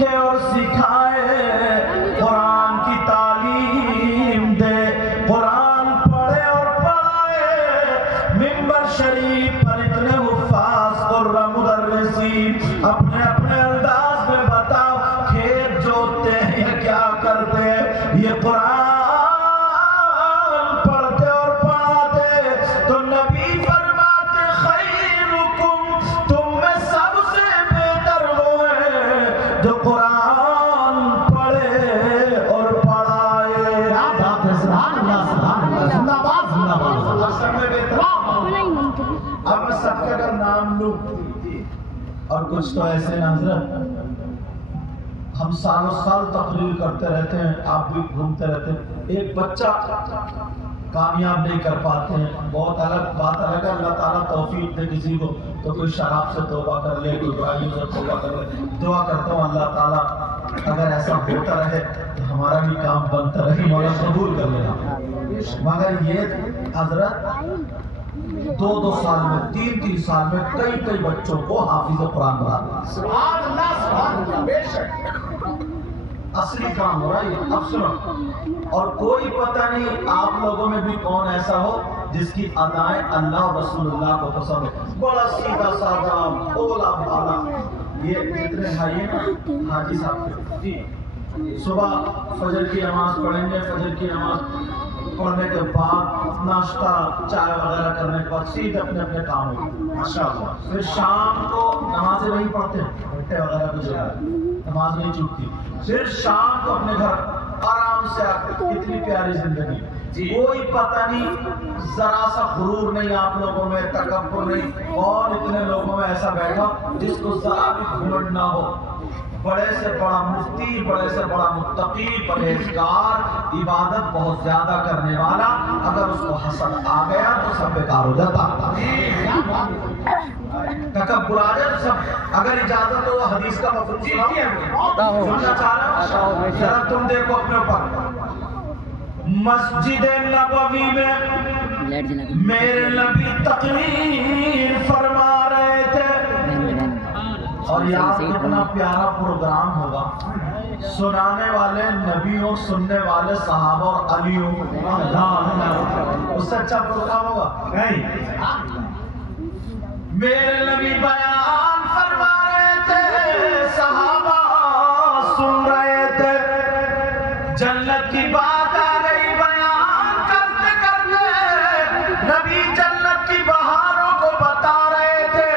سیکھے اور سکھائے، قرآن کی تعلیم دے، قرآن پڑھے اور پڑھائے، منبر شریف پر اتنے حفاظ اور مدرسین اپنے اپنے انداز میں بتاؤ کھیت جوتے ہیں یا کیا کرتے ہیں؟ یہ قرآن پڑھتے اور پڑھاتے تو نبی فرماتے خیرکم، تم میں سب سے بہتر وہ ہے جو قرآن پڑھے اور پڑھائے۔ بات ہے، سبحان اللہ سبحان اللہ، زندہ باد زندہ باد۔ سب میں بہتر اب میں صدقہ کا نام لوں، اور کچھ تو ایسے نا حضرت ہم سالوں سال تقریر کرتے رہتے ہیں، آپ بھی گھومتے رہتے ہیں، ایک بچہ کامیاب نہیں کر پاتے ہیں، بہت الگ بات الگ ہے، اللہ تعالیٰ توفیق دے کسی کو تو کوئی شراب سے توبہ کر لے، کوئی برائیوں سے توبہ کر لے۔ دعا کرتا ہوں اللہ تعالیٰ اگر ایسا ہوتا رہے تو ہمارا بھی کام بنتا رہے، مولا قبول کر لینا۔ مگر یہ حضرت 2 سال میں 3 سال میں کئی بچوں کو حافظ قرآن بنا دیا۔ سبحان اللہ سبحان اللہ، بے شک اصلی کام ہو رہا ہے یہ۔ اب سنو، اور کوئی پتہ نہیں آپ لوگوں میں بھی کون ایسا ہو جس کی ادائیں اللہ اور رسول اللہ کو پسند ہے، بڑا سیدھا سادہ بھولا بھالا۔ یہ جتنے بھائی ہیں نا حاجی صاحب جی، صبح فجر کی نماز پڑھیں گے، فجر کی نماز پڑھنے کے بعد ناشتہ چائے وغیرہ کرنے کے بعد سیدھے اپنے اپنے کام ہوگا ماشاءاللہ۔ پھر شام کو نمازیں وہیں پڑھتے ہیں، گھنٹے وغیرہ کچھ نماز نہیں چھوٹتی۔ پھر شام کو اپنے گھر آرام سے آ کے، کتنی پیاری زندگی، کوئی پتہ نہیں، ذرا سا غرور نہیں آپ لوگوں میں، تکبر نہیں۔ اور اتنے لوگوں میں ایسا بیٹھا جس کو ذرا بھی گھمنڈ نہ ہو، بڑے سے بڑا مفتی، بڑے سے بڑا متقی، پرہیزگار، عبادت بہت زیادہ کرنے والا، اگر اس کو حسد آ گیا تو سب بیکار ہو جاتا۔ تکبر آ جائے تو سب، اگر اجازت ہو حدیث کا مفہوم سننا چاہ رہا ہوں، ذرا تم دیکھو اپنے اوپر۔ مسجد نبوی میں میرے نبی تقریر فرما رہے تھے، اور یہاں کتنا پیارا پروگرام ہوگا، سنانے والے نبیوں، سننے والے صحابہ اور علیوں، اس سے اچھا پروگرام ہوگا نہیں۔ میرے نبی بیان فرما رہے تھے، صحابہ سن رہے تھے، جنت کی بات آ گئی، بیان کرتے کرتے نبی جنت کی بہاروں کو بتا رہے تھے،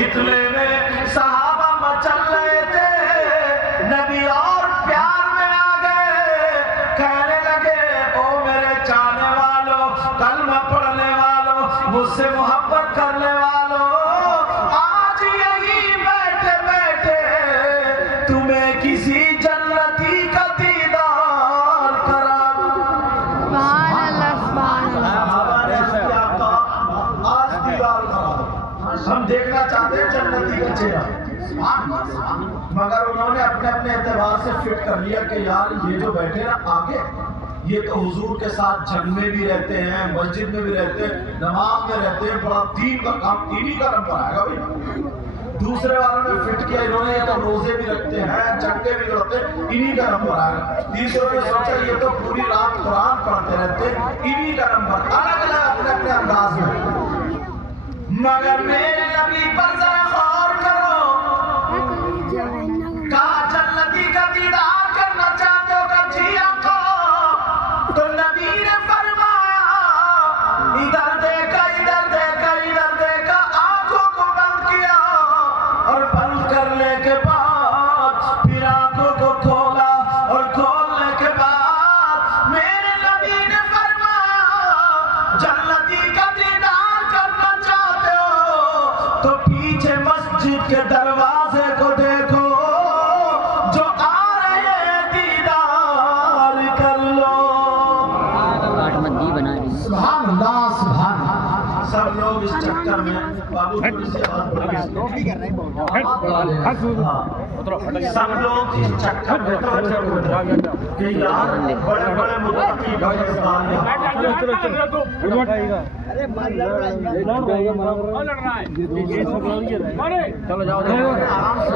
اتنے میں صحابہ مچل رہے تھے، نبی اور پیار میں آ گئے، کہنے لگے او میرے چاہنے والوں، کلمہ پڑھنے والوں، مجھ سے محبت کرنے والوں، آج یہی بیٹھے بیٹھے تمہیں کسی جنتی کا دیدار کرا دوں۔ سبحان اللہ سبحان اللہ۔ صحابہ نے کیا کہا؟ آج دیدار کرا دو، ہم دیکھنا چاہتے ہیں جنتی کا چہرہ۔ مگر انہوں نے اپنے اپنے اعتبار سے فٹ کر لیا کہ یار یہ جو بیٹھے نا آگے، یہ تو حضور کے ساتھ جنگ میں بھی رہتے ہیں، مسجد میں بھی رہتے ہیں، نماز میں رہتے ہیں، بڑا دین کا کام انہی کا نمبر آئے گا بھائی۔ دوسرے والوں نے فٹ کیا، انہوں نے یہ تو روزے بھی رکھتے ہیں، جنگیں بھی کرتے ہیں، انہی کا نمبر آئے گا۔ تیسروں نے سوچا یہ تو پوری رات قرآن پڑھتے رہتے ہیں، انہی کا نمبر، الگ الگ اپنے اپنے انداز میں۔ مگر میرے نبی پر ذرا غور کرو، کہا جنتی کا دیدار کرنا چاہتے ہو؟ کہ جی آقا۔ تو نبی نے فرمایا ادھر دیکھا ادھر دیکھا ادھر دیکھا، آنکھوں کو بند کیا، اور بند کرنے کے بعد پھر آنکھوں کو کھولا، اور کھولنے کے بعد میرے نبی نے فرمایا جنتی کا دیدار کرنا چاہتے ہو تو پیچھے مسجد کے دروازے کو دیکھو، جو آ رہے ہیں دیدار کر لو۔ سبحان اللہ سبحان اللہ۔ سب لوگ اس چکر میں بابو تھوڑی سی آواز بڑھا، سب لوگ اس چکر میں کہ یار بڑے بڑے متقی پرہیزگار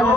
2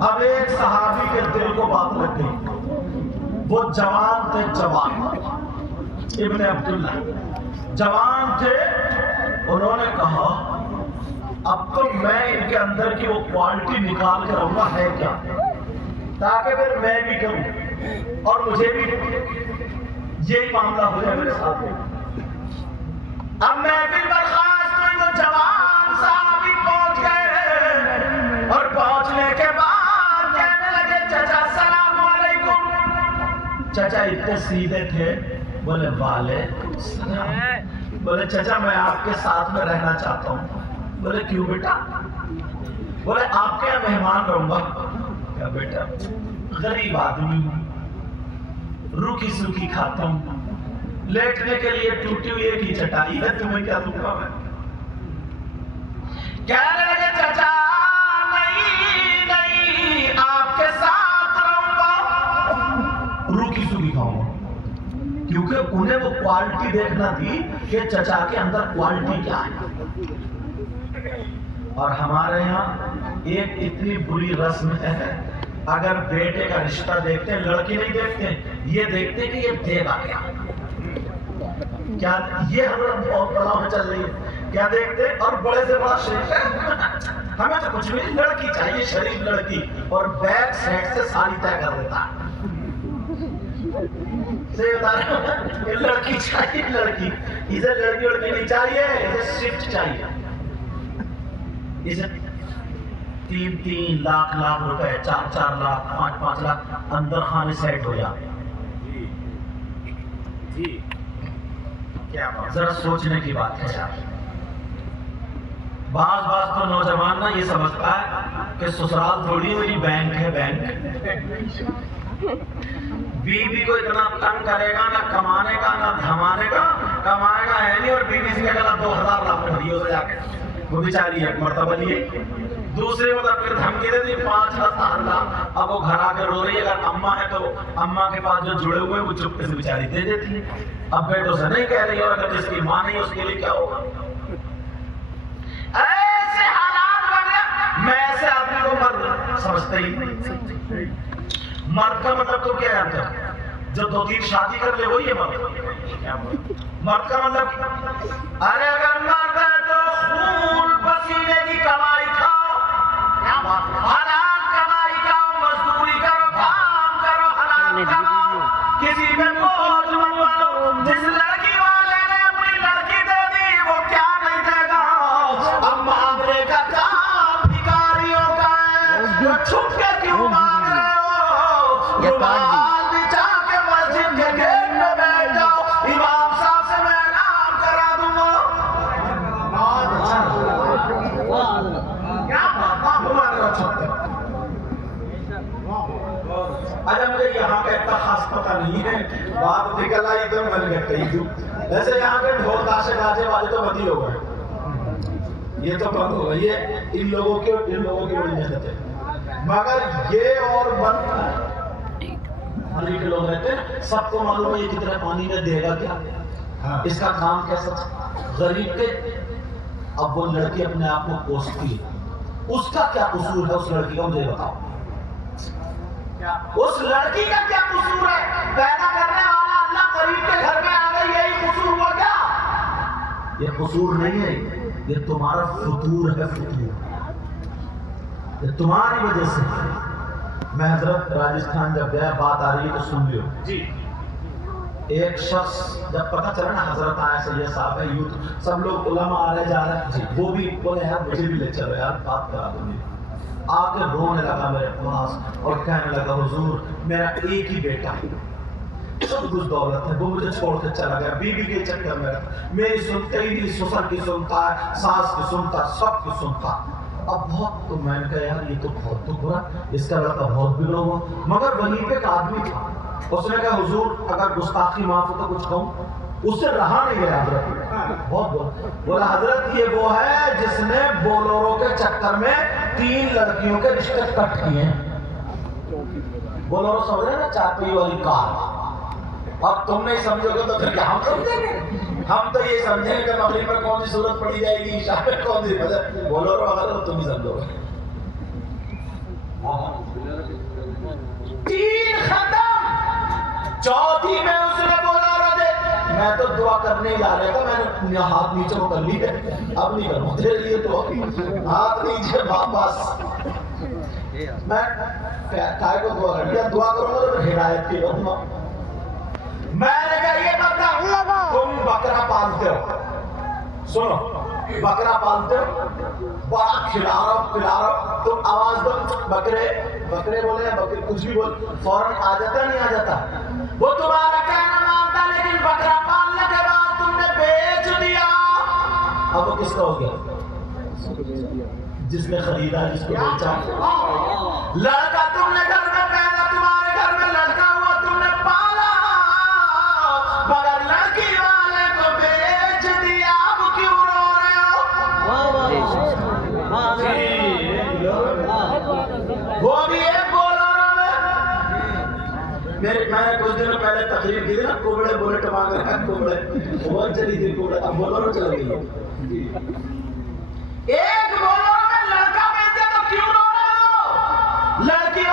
اب ایک صحابی کے دل کو بات لگ گئی. وہ جوان تھے, جوان ابن عبداللہ جوان تھے. انہوں نے کہا اب تو میں ان کے اندر کی وہ کوالٹی نکال کے رہوں گا ہے کیا, تاکہ پھر میں بھی کروں اور مجھے بھی یہی معاملہ ہو جائے میرے ساتھ. اب محفل برخاست ہوئی, وہ جوان صحابی پہنچ گئے اور پہنچنے کے بعد کہنے لگے چچا السلام علیکم. چچا اتنے سیدھے تھے, بولے وعلیکم السلام. بولے چچا میں آپ کے ساتھ میں رہنا چاہتا ہوں. بولے کیوں بیٹا؟ بولے آپ کے یہاں مہمان رہوں گا. کیا بیٹا غریب آدمی ہوں, روکھی سوکھی کھاتا ہوں, لیٹنے کے لیے ٹوٹی ہوئی ایک ہی چٹائی ہے, تمہیں کیا دوں گا میں؟ کہنے لگے چچا نہیں نہیں آپ کے ساتھ رہوں گا, روکھی سوکھی کھاؤں گا. کیونکہ انہیں وہ کوالٹی دیکھنا تھی کہ چچا کے اندر کوالٹی کیا ہے. اور ہمارے یہاں ایک اتنی بری رسم ہے, اگر بیٹے کا رشتہ دیکھتے ہیں, لڑکی نہیں دیکھتے, یہ دیکھتے کہ یہ دے گا کیا یہ حضرت بہت بڑا میں چل رہی ہے. کیا دیکھتے؟ اور بڑے سے بڑا شریف ہے, ہمیں تو کچھ بھی نہیں, لڑکی چاہیے شریف لڑکی, اور بیک سیٹ سے ساری طے کر دیتا ہے. لڑکی چاہیے لڑکی, اسے لڑکی لڑکی نہیں چاہیے, اسے شفٹ چاہیے. اسے 3 لاکھ روپے, 4 لاکھ, 5 لاکھ اندر خانے سیٹ ہو جاتے. ذرا سوچنے کی بات ہے یار. بعض تو نوجوان نا یہ سمجھتا ہے کہ سسرال تھوڑی میری بینک ہے, بینک. بیوی کو اتنا تنگ کرے گا, نہ کمانے کا نہ دھمانے کا, کمائے گا ہے نہیں, اور بیوی سے کہا 2000 لاکھ بھری ہو جا کے, وہ بیچاری ایک مرتبہ لیے, دوسرے مطلب پھر دھمکی دیتی 5000 لاکھ. اب وہ گھر آ کے رو رہی ہے, اگر اماں ہے تو اماں کے پاس جو جڑے ہوئے وہ چپکے سے بیچاری دے دیتی ہے. اب بیٹوں سے نہیں کہہ رہی, اور اگر جس کی ماں نہیں اس کے لیے کیا ہوگا؟ ایسے حالات بنے. میں ایسے آدمی کو مرد سمجھتا ہی نہیں. مرد کا مطلب تو کیا ہے, جو 2-3 شادی کر لے وہی ہے مرد. مرد کا مطلب ارے اگر مرد ہے تو خون پسینے کی کمائی کھاؤ, حلال کمائی کھاؤ, مزدوری کرو, کام کرو, حلال کماؤ, کسی میں بوجھ مت بنو. جس لڑکی والے نے اپنی لڑکی دے دی وہ کیا نہیں دے گا. اب معاملے کا کام بھکاریوں کا ہے, چھپ کے کیوں مانگ رہے ہو؟ رومال بچھا کے مسجد کے گیٹ میں بیٹھ جاؤ, امام صاحب سے میں اعلان کرا دوں گا. اچھا مجھے یہاں کا اتنا خاص پتہ نہیں ہے, بات نکل آئی تو میں نے کہی تھی. ویسے یہاں کے ڈھول تاشے گاجے والے تو بند ہی ہو گئے, یہ تو بند ہو گئے. یہ ان لوگوں کی بڑی محنت ہے, مگر یہ اور بند کے لوگ رہتے ہیں, سب کو معلوم ہے یہ کتنا پانی میں دے گا کیا, اس کا کام کیسا. غریب کے اب وہ لڑکی اپنے آپ کو کوستی ہے, اس کا کیا قصور ہے؟ اس لڑکی کا مجھے بتاؤ, اس لڑکی کا کیا قصور ہے؟ پیدا کرنے والا اللہ قریب کے گھر میں آ گئی, یہی قصور ہوا کیا؟ یہ قصور نہیں ہے, یہ تمہارا فطور ہے, فطور. یہ تمہاری وجہ سے. میں حضرت راجستھان جب گیا, بات آ رہی ہے تو سن لیو جی. ایک شخص جب پتہ چلا نا حضرت آیا سید صاحب ہے, یوں سب لوگ علماء آ رہے جا رہے ہیں, وہ بھی بولے یار مجھے بھی لے چلو یار, بات کرا دو. آ کے رونے لگا میرے پاس اور کہنے لگا حضور میرا ایک ہی بیٹا, سب کچھ دولت ہے, وہ مجھے چھوڑ کے چلا گیا, بیوی کے چکر میں رہتا, میری سنتے ہی نہیں, سسر کی سنتا ہے, ساس کی سنتا, سب کی سنتا. اب بہت, تو میں نے کہا یار یہ تو بہت دکھ رہا, اس کا لڑکا بہت بگڑا ہوا. مگر وہیں پہ ایک آدمی تھا, اس نے کہا حضور اگر گستاخی معاف ہو تو کچھ کہوں. اس سے رہا نہیں گیا حضرت, بہت بولا حضرت یہ وہ ہے جس نے بولورو کے چکر میں 3 لڑکیوں کے رشتے کٹ کیے ہیں. بولورو سمجھ رہے نا, 4 پہیے والی کار. اب تم نہیں سمجھو گے تو پھر کیا ہم سمجھیں گے؟ ہم تو یہ سمجھیں گے کہ مغرب میں کون سی صورت پڑی جائے گی, عشاء میں کون سی. بولورو اگر تو تم ہی سمجھو گے. تین ختم. چوتھی میں اس نے بولا رہے میں تو دعا کرنے ہی آ رہا تھا, میں نے ہاتھ نیچے کو کر لی ہے, اب نہیں کروں تیرے لیے تو ہاتھ نیچے واپس. میں کائے کو دعا کر لیا, دعا کروں گا تو ہدایت کی رہوں گا. میں نے کہا یہ بتا تم بکرا پالتے ہو, سنو بکرا پالتے ہو, بڑا کھلا رہا پلا رہا, تم آواز دو بکرے بکرے بولے بکرے کچھ بھی بول, فوراً آ جاتا نہیں آ جاتا؟ وہ تمہارا کہنا مانتا, لیکن بکرا پالنے کے بعد تم نے بیچ دیا. اب وہ کس کا ہو گیا؟ جس نے خریدا, جس کو بیچا. لڑکا تم نے گھر میں پیدا, تمہارے گھر میں لڑکا ہوا, تم نے پالا, مگر لڑکی والے کو بیچ دیا. اب کیوں رو رہے ہو؟ وہ بھی ایک بولارا میں نے کچھ دنوں پہلے تقریر کی تھی نا, کوبڑے بولے ٹمانگ رہا ہے, کوبڑے بہت چلی تھی کوبڑے, اب بولارا چل گئی ہے. ایک بولارا میں لڑکا بیچ دیا تو کیوں رو رہے ہو؟ لڑکی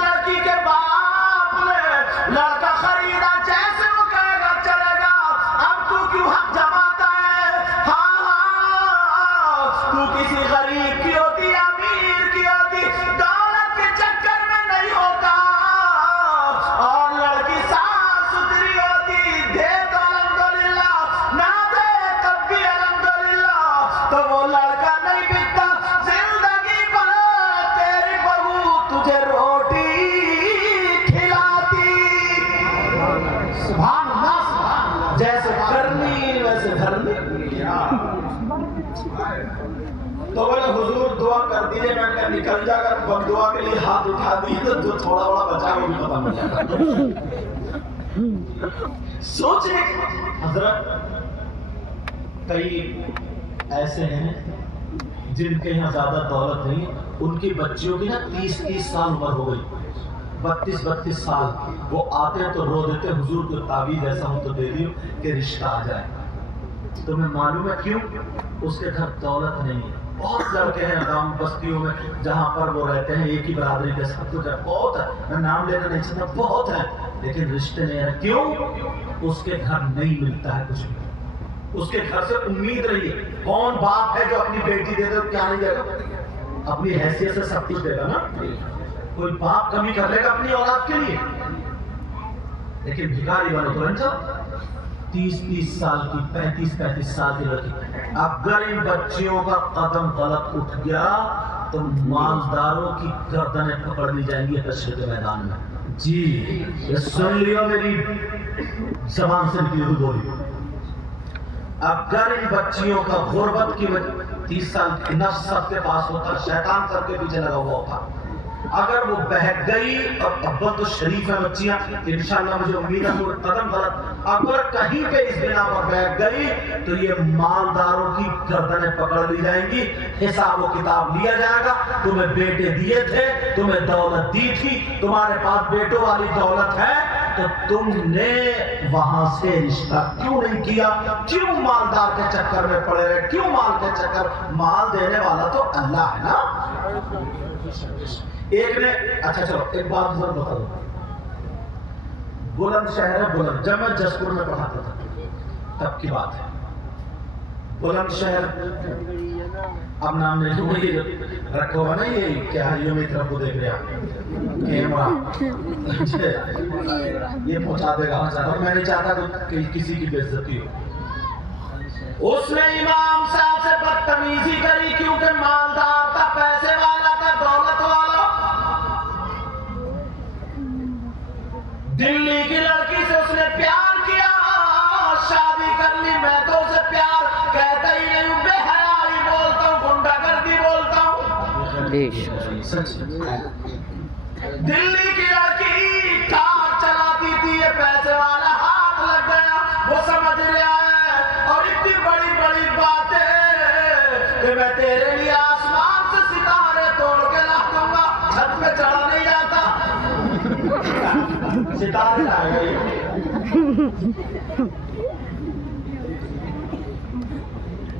لڑکی کے باپ نے لڑکا خریدا, جیسے وہ کہے گا چلے گا. اب تو کیوں حق جماتا ہے؟ ہاں تو کسی غریب کی ہوتی, امیر کی ہوتی, دولت کے چکر میں نہیں ہوتا. اور لڑکی صاف ستھری ہوتی, دے تو الحمدللہ, نہ دے تب بھی الحمدللہ, تو وہ لڑکا نہیں بکتا. زندگی بھر تیری بہو تجھے روٹی کھلاتی. سبحان اللہ سبحان جیسے کرنی ویسے دھرنی. تو بولے حضور دعا کر دیجئے, میں کہا نکل جا کر بد دعا کے لیے ہاتھ اٹھا دیے تو جو تھوڑا بڑا بچا وہ بھی ختم ہو جائے. سوچیں حضرت, کئی ایسے ہیں جن کے یہاں زیادہ دولت نہیں, ان کی بچیوں کی نا 30 سال عمر ہو گئی, 32 سال. وہ آتے ہیں تو رو دیتے, حضور کو تعویذ ایسا ہوں تو دے دیو کہ رشتہ آ جائے. تمہیں معلوم ہے کیوں؟ اس کے گھر دولت نہیں ہے. بہت لڑکے ہیں گاؤں بستیوں میں جہاں پر وہ رہتے ہیں, ایک ہی برادری کے سب کچھ ہے, بہت ہے, میں نام لینا نہیں چاہتا, بہت ہے, لیکن رشتے نہیں ہیں. کیوں؟ اس کے گھر نہیں ملتا ہے کچھ بھی. اس کے گھر سے امید رہی ہے. کون باپ ہے جو اپنی بیٹی دے دے کیا نہیں دے گا؟ اپنی حیثیت سے سب کچھ دے گا نا. کوئی باپ کمی کر لے گا اپنی اولاد کے لیے؟ لیکن بھکاری والوں تو انجا 30 سال کی, 35 سال کی لڑکی, اگر ان بچیوں کا قدم غلط اٹھ گیا تو مالداروں کی گردنیں پکڑ لی جائیں گی حشر کے میدان میں. جی یہ سن لیو, میری زبان سے نکلی ہوئی بولی. اگر ان بچیوں کا غربت کی وجہ 30 سال کی نفس سب کے پاس ہوتا, شیطان سب کے پیچھے لگا ہوا ہوتا, اگر وہ بہک گئی, اور ابا تو شریف ہے بچیاں, انشاءاللہ مجھے امید ہے وہ قدم غلط, اگر کہیں پہ اس بنا پر بہک گئی تو یہ مالداروں کی گردنیں پکڑ لی جائیں گی, حساب و کتاب لیا جائے گا. تمہیں بیٹے دیے تھے, تمہیں دولت دی تھی, تمہارے پاس بیٹوں والی دولت ہے, تو تم نے وہاں سے رشتہ کیوں نہیں کیا؟ کیوں مالدار کے چکر میں پڑے رہے؟ کیوں مال کے چکر؟ مال دینے والا تو اللہ ہے نا. ایک نے, اچھا چلو ایک بات ضرور بتا دو, بلند شہر ہے بلند, جب میں جسپور میں پڑھاتا تھا تب کی بات ہے. بلند شہر, اب نام نہیں لوں, یہ رکھا ہوا نا, یہ کیا ہے, یہ میری طرف کو دیکھ رہا کیمرہ, یہ پہنچا دے گا. میں نہیں چاہتا کہ کسی کی بے عزتی ہو. اس نے امام صاحب سے بدتمیزی کری کیونکہ مالدار تھا, پیسے والا تھا, دولت والا. دلی کی لڑکی سے اس نے پیار کیا, شادی کر لی. میں تو اسے پیار کہتا ہی نہیں ہوں, بے حیائی بولتا ہوں, گنڈا گردی بولتا ہوں. دلی کی لڑکی کار چلاتی تھی, یہ پیسے والا ہاتھ لگ گیا, وہ سمجھ رہا ہے, اور اتنی بڑی بڑی باتیں کہ میں تیرے لیے آسمان سے ستارے توڑ کے لا دوں گا, چھت پہ چڑھا نہیں جاتا. ستارے لائے گئے,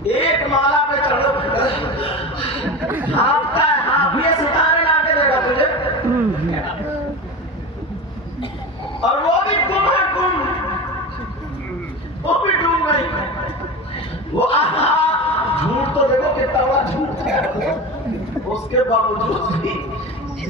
ایک مالا پہ چڑھو, ہاپتا ہے, ہاپ یہ ستارے لائے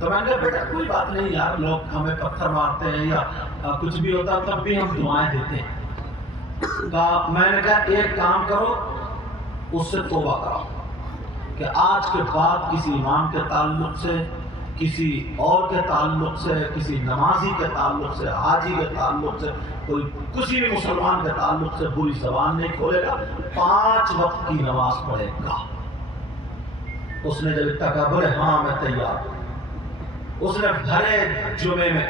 تو میں نے کہا بیٹا کوئی بات نہیں یار، لوگ ہمیں پتھر مارتے ہیں یا کچھ بھی ہوتا تب بھی ہم دعائیں دیتے ہیں. میں نے کہا ایک کام کرو، اس سے توبہ کرو کہ آج کے بعد کسی امام کے تعلق سے، کسی اور کے تعلق سے، کسی نمازی کے تعلق سے، حاجی کے تعلق سے، کوئی کسی بھی مسلمان کے تعلق سے بری زبان نہیں کھولے گا. 5 وقت کی نماز پڑھے گا. اس نے جب اتنا کہا بولے ہاں میں تیار. اس نے بھرے جمعے میں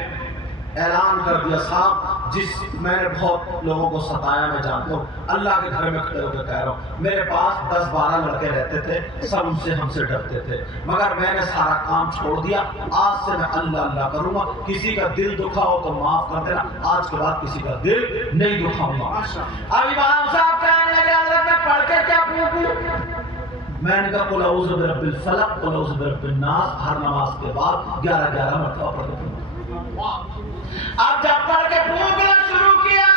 اعلان کر دیا، صاحب جس میں نے بہت لوگوں کو ستایا میں جانتا ہوں، اللہ کے گھر میں کھڑے ہو کے کہہ رہا ہوں، میرے پاس 10-12 لڑکے رہتے تھے، سب ہم سے ڈرتے تھے، مگر میں نے سارا کام چھوڑ دیا. آج سے میں اللہ کروں گا. کسی کا دل دکھا ہو تو معاف کر دینا، آج کے بعد کسی کا دل نہیں دکھاؤں گا. اب امام صاحب کہنے لگے حضرت میں پڑھ کے کیا پوچھوں؟ میں نے کہا قل اعوذ برب الفلق، قل اعوذ برب الناس، ہر نماز کے بعد 11 مرتبہ پڑھ کے. اب جب پڑھ کے پھونکنا شروع کیا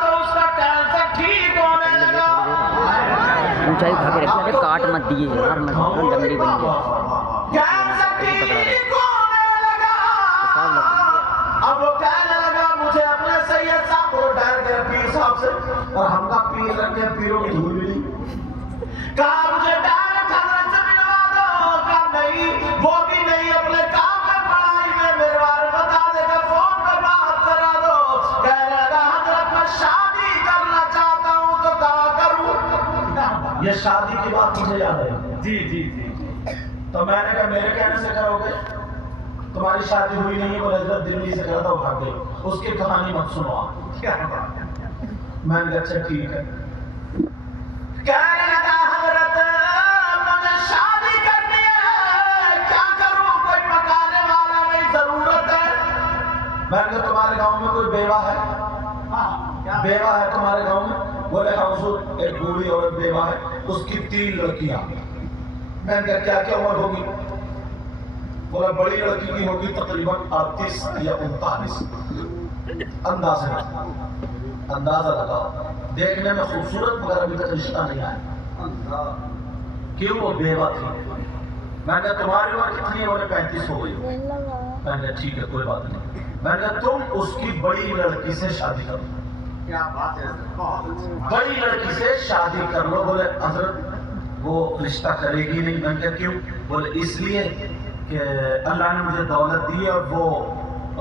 تو اس کا کینسر ٹھیک ہونے لگا. اونچائی اٹھا کے رکھنا، کاٹ مت دیجیے یار، جنگلی بن گیا. کینسر ٹھیک ہونے لگا. اب وہ کہنے لگا مجھے اپنے سید صاحب کو ڈر گیا پیر صاحب سے، اور ہم کا پیر رکھے پیروں کی دھول بھی نہیں. کہا مجھے ڈائریکٹ حضرت سے ملوا دو. کہا نہیں، وہ بھی نہیں، اپنے کام میں پڑھائی میں میرے بارے بتا دے گا، فون پہ بات کرا دو. کہنے لگا حضرت میں شادی کرنا چاہتا ہوں تو کہا کروں. یہ شادی کی بات مجھے یاد ہے. جی تو میں نے کہا میرے کہنے سے کرو گے؟ تمہاری شادی ہوئی نہیں ہے. وہ حضرت دلی سے کرا تھا، وہ بھاگ گئی. اس کی کہانی مت سنو آپ. میں نے کہا اچھا ٹھیک ہے. کہنے لگا حضرت مجھے شادی کرنی ہے، کیا کروں؟ کوئی پکانے والا نہیں، ضرورت ہے. میں نے کہا تمہارے گاؤں میں کوئی بیوہ ہے؟ بیوہ ہے تمہارے گاؤں میں؟ بولے ہاں حضور ایک بوڑھی عورت بیوہ ہے، اس کی 3 لڑکیاں. میں نے کہا کیا عمر ہوگی؟ بولا بڑی لڑکی کی ہوگی تقریباً 38 یا 39. اندازہ لگاؤ. دیکھنے میں خوبصورت مگر ابھی تک رشتہ نہیں آیا. کیوں؟ وہ بیوہ تھی. میں نے کہا تمہاری عمر کتنی ہے؟ انہیں 35 ہو گئی. میں نے کہا ٹھیک ہے کوئی بات نہیں. میں نے کہا تم اس کی بڑی لڑکی سے شادی کر لو. کیا بات ہے، بڑی لڑکی سے شادی کر لو. بولے حضرت وہ رشتہ کرے گی نہیں. میں نے کہا کیوں؟ بولے اس لیے کہ اللہ نے مجھے دولت دی اور وہ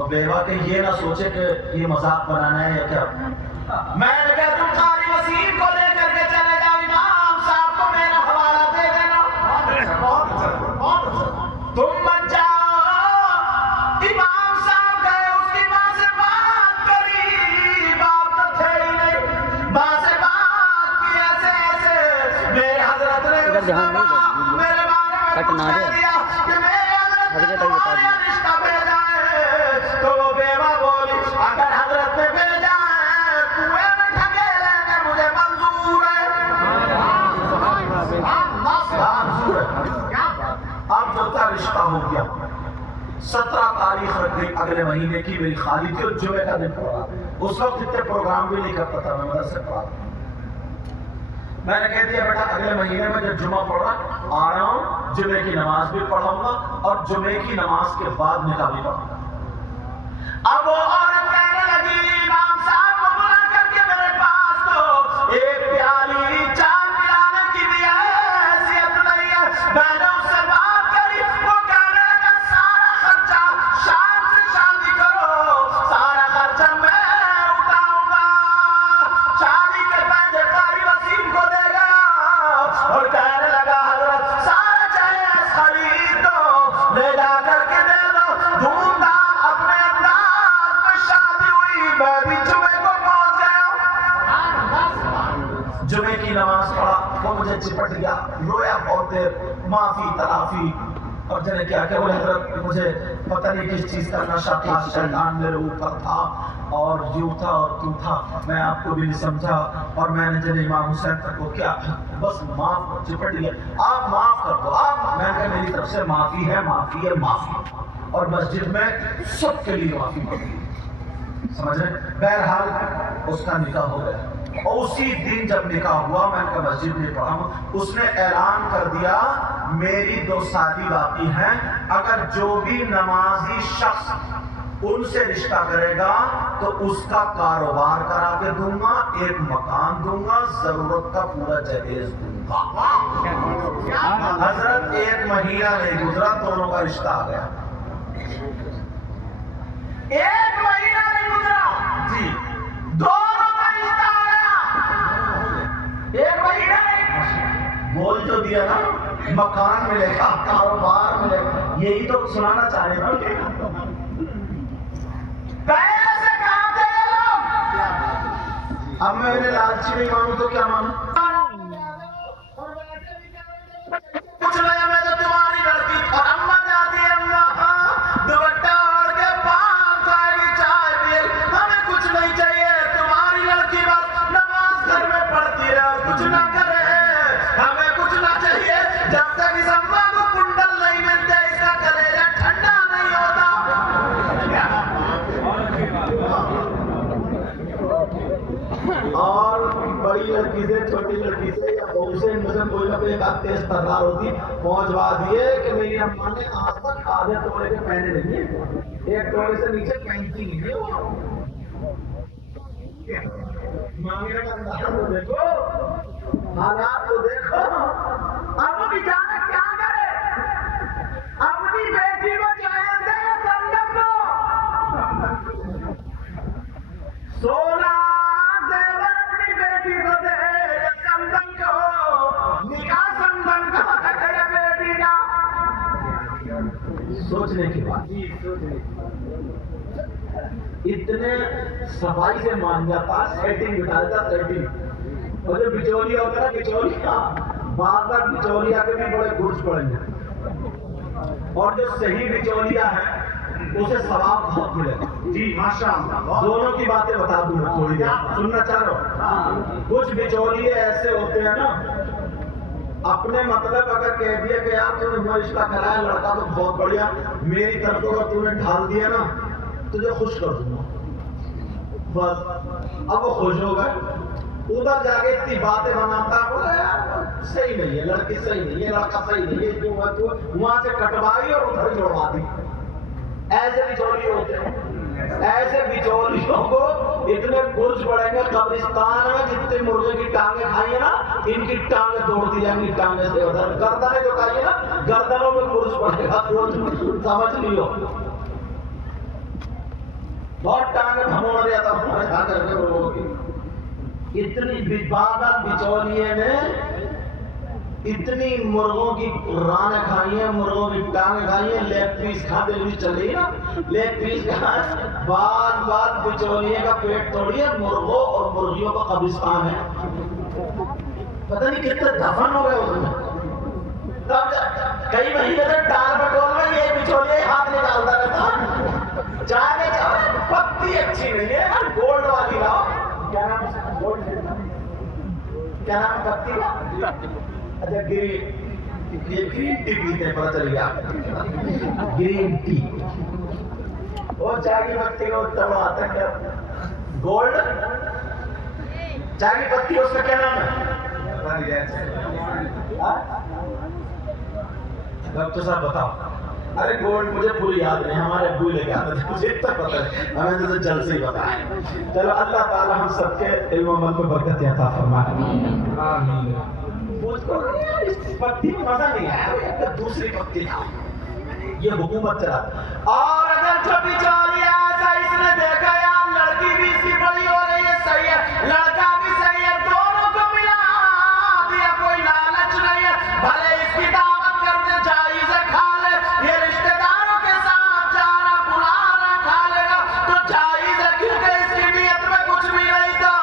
بیوہ کہ یہ نہ سوچے کہ یہ مذاق بنانا ہے یا کیا. میں نے کہا تم قاری وسیم کو لے کر کے چلے جاؤ، امام صاحب کو میرا حوالہ دے دینا. تم مت جاؤ. امام صاحب گئے، اس کی ماں سے بات کری. باپ تو تھے ہی نہیں. ماں سے بات کی ایسے ایسے. میرے حضرت نے میرے بارے میں کہہ دیا کہ میرے حضرت نے رشتہ بھیجا ہے. تو وہ بیوہ بولی اگر حضرت نے بھیجا ہے کنویں میں ڈھکیلے میں مجھے منظور ہے. اب جو تھا رشتہ ہو گیا. 17 تاریخ رکھ گئی اگلے مہینے کی. میری خالی تھی اور جمعے کا دن پڑا. اس وقت اتنے پروگرام بھی نہیں کرتا تھا، میں مدرسے پڑھا. میں نے کہہ دیا بیٹا اگلے مہینے میں جب جمعہ پڑھ رہا آ رہا ہوں، جمعے کی نماز بھی پڑھاؤں گا اور جمعے کی نماز کے بعد نکاح بھی پڑھاؤں گا. اب وہ عورت کہنے لگی امام صاحب کو بلا کر کے میرے پاس تو ایک پیالی چائے پلانے کی بھی حیثیت نہیں ہے. میں نے اس سے بات کری. وہ کہنے لگا سارا خرچہ شام سے شادی کرو، سارا خرچہ میں اٹھاؤں گا. شادی کے پیسے قاری وسیم کو دے گا. اور کہنے لگا حضرت سارا جہیز خرید دو، لے جا کر کے دے دو. دھوم دھام اپنے انداز میں شادی ہوئی. میں بھی جمعے کو پہنچ گیا. جمعے کی نماز پڑھا. وہ مجھے چپٹ گیا، رویا بہت دیر، معافی تلافی. اور جنہیں کیا کہ بولے حضرت مجھے پتہ نہیں کس چیز کا نشہ تھا، شیطان میرے اوپر تھا اور یوں تھا اور توں تھا، میں آپ کو بھی نہیں سمجھا. اور میں نے جنہیں امام حسین تک کو کیا بس معاف چپٹ گیا. آپ معاف کر دو. آپ میں نے میری طرف سے معافی ہے، معافی ہے، معافی. اور مسجد میں سب کے لیے معافی مانگی. سمجھ رہے؟ بہرحال اس کا نکاح ہو گیا. اور اسی دن جب نکاح ہوا میں نے کہا مسجد میں پڑھا ہوں، اس نے اعلان کر دیا میری 2 سالی باقی ہیں، اگر جو بھی نمازی شخص ان سے رشتہ کرے گا تو اس کا کاروبار کرا کے دوں گا، ایک مکان دوں گا، ضرورت کا پورا جہیز دوں گا۔ حضرت 1 مہینہ نہیں گزرا دونوں کا رشتہ آ گیا، 1 مہینہ نہیں گزرا جی دونوں کا رشتہ آ گیا، 1 مہینہ نہیں، بول تو دیا نا، مکان ملے گا، کاروبار ملے گا، یہی تو سنانا چاہ رہے ہیں۔ پہلے سے کہاں تھے یہ لوگ؟ اب میں انہیں لالچی نہیں مانوں تو کیا مانوں؟ کچھ نہیں، میں تو تمہاری لڑکی اور اماں جاتی ہے، اماں دوپٹہ اوڑھ کے پان کھائے گی، چائے پیے گی، ہمیں کچھ نہیں چاہیے، تمہاری لڑکی بس نماز گھر میں پڑھتی ہے اور کچھ نہ کرے، ہمیں کچھ نہ چاہیے، جب تک اس اماں کو کنڈل نہیں ملتے اس کا کلیجہ ٹھنڈا نہیں ہوتا۔ اور بڑی لڑکی سے چھوٹی لڑکی سے یا بہو سے ان میں سے کوئی نہ کوئی ایک آدھ تیز ترار ہوتی، پہنچوا دیے کہ میری اماں نے آج تک آدھے توڑے کے پہنے نہیں ہیں، 1 توڑے سے نیچے پہنتی نہیں ہے وہ۔ مانگنے کا انداز تو دیکھو، حالات تو دیکھو، اب بیچارہ کیا کرے، اپنی بیٹی کو جہیز دے یا سنگم کو، سونا زیور اپنی بیٹی کو دے یا سنگم کو، نکاح سنگم کا ہے یا بیٹی کا، سوچنے کی بات، اتنے صفائی سے مان جاتا، سیٹنگ بٹھا دیتا، سیٹنگ، اور جو بچولیا ہوتا ہے بچولیا، بعد بعد بچولیا کے بھی بڑے گرج پڑیں گے، اور جو صحیح بچولیا ہے اسے ثواب بہت ملے گا۔ جی ماشاءاللہ، دونوں کی باتیں بتا دوں میں تھوڑی دیر، سننا چاہ رہا ہوں۔ کچھ بچولیے ایسے ہوتے ہیں نا، اپنے مطلب اگر کہہ دیا کہ یار تم نے رشتہ کرایا، لڑکا تو بہت بڑھیا، میری طرف کو اگر تم نے ڈھال دیا نا تجھے خوش کر دوں گا، بس اب وہ خوش ہو گئے، ادھر جا کے اتنی باتیں بناتا ہے، بولا یار صحیح نہیں ہے، لڑکی صحیح نہیں ہے، لڑکا صحیح نہیں ہے، جو ہے تو وہاں سے کٹوائی اور ادھر جوڑوا دی۔ ایسے بچولیے ہوتے ہیں، ایسے بچولیوں کو اتنے گرج پڑیں گے قبرستان میں، جتنے مرغے کی ٹانگیں کھائی ہیں نا ان کی ٹانگیں توڑ دی جائیں گی، ٹانگیں سے ادھر گردنیں جو کھائی ہیں نا گردنوں میں گرج پڑے گا، سمجھ لیو، بہت ٹانگیں بھموڑ دیا تھا کھا کر کے لوگوں کی۔ اتنی بچولیے نے اتنی مرغوں کی رانیں کھائی ہیں، مرغوں کی ٹانگیں کھائی ہیں، لیگ پیس کھاتے ہوئے چلی نا، لیگ پیس کھائے، بعد بعد بچولیے کا پیٹ توڑیے، مرغوں اور مرغیوں کا قبرستان ہے، پتہ نہیں کتنے دفن ہو گئے اس میں، تب کئی مہینے سے ٹانگ پٹول میں یہ بچولیے ہاتھ نکالتا رہتا، چاہے پتی اچھی نہیں ہے، گولڈ والی لاؤ، کیا نام ہے گولڈ، کیا نام ہے پتی کا، اچھا گرین، یہ گرین ٹی پیتے ہیں، پتہ چل گیا گرین ٹی، وہ چائے کی پتی کو توڑ آتا ہے کیا گولڈ، چائے کی پتی اس کا کیا نام ہے؟ ڈاکٹر صاحب بتاؤ، ارے گولڈ مجھے پوری یاد نہیں، ہمارے ابو لے کے آتے تھے، مجھے اتنا پتہ ہے، ہمیں تو جلد سے ہی پتہ ہے۔ چلو اللہ تعالی ہم سب کے علم و عمل پہ برکت عطا فرمائے، آمین۔ مجھ کو اس پتی میں مزہ نہیں آیا، دوسری پتی لاؤ، یہ حکومت چلاتا، اور اگر جو بیچاری ایسا اس نے دیکھا یار لڑکی بھی اس کی بڑی ہو رہی ہے، صحیح ہے، لڑکا بھی صحیح ہے، دونوں کو ملا دیا، کوئی لالچ نہیں ہے، بھلے اس کی دعوت کر دے، جائز ہے کھا لے، یہ رشتہ داروں کے ساتھ جا رہا بلا رہا کھا لے گا تو جائز ہے، کیونکہ اس کی نیت میں کچھ بھی نہیں تھا،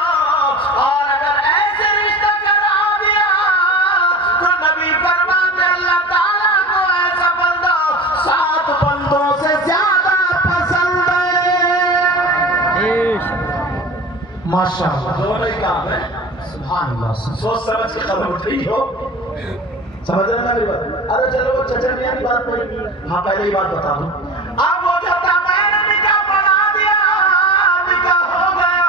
اور اگر ایسے رشتہ کرا دیا تو نبی فرماتے اللہ تعالیٰ کو ایسا بندہ 7 بندوں سے زیادہ پسند ہے، ماشاءاللہ، دونوں ہی کام ہے، سبحان اللہ، سوچ سمجھ کے قدم اٹھائی ہو، سمجھ رہے نا میری بات؟ ارے چلو وہ چچا میاں کی بات نہیں، ہاں پہلے ہی بات بتا دوں، اب وہ جو تھا میں نے نکاح پڑھا دیا، نکاح ہو گیا،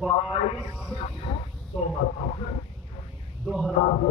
2200 2200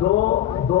2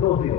2 0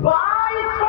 2200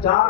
4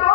2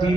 3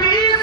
20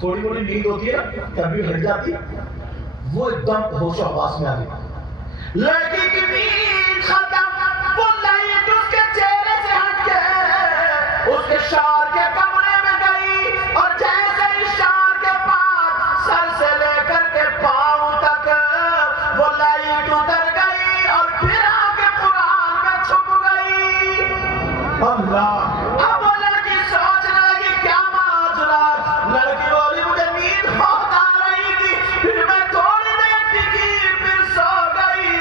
تھوڑی موڑی نیند ہوتی ہے کبھی ہٹ جاتی وہ ایک دم ہوش و حواس میں آ گئی لڑکی کی نیند ختم وہ لائٹ اس کے چہرے سے ہٹ کے اس کے شوہر کے کمرے میں گئی اور جیسے ہی شوہر کے پاس سر سے لے کر کے پاؤں تک وہ لائٹ اتر گئی اور پھر آ کے قرآن میں چھپ گئی اللہ اب وہ لڑکی سوچنے لگی کیا ماجرا لڑکی بولی مجھے نیند بہت آ رہی تھی پھر میں تھوڑی دیر ٹکی پھر سو گئی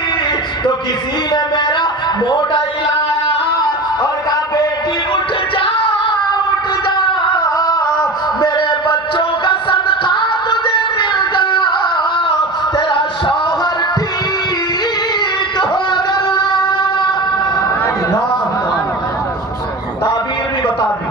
تو کسی نے میرا موڈا ہلایا اور کہا بیٹی اٹھ جا میرے بچوں کا صدقہ تجھے مل گیا تیرا شوہر ٹھیک ہو گیا تعبیر بھی بتا دی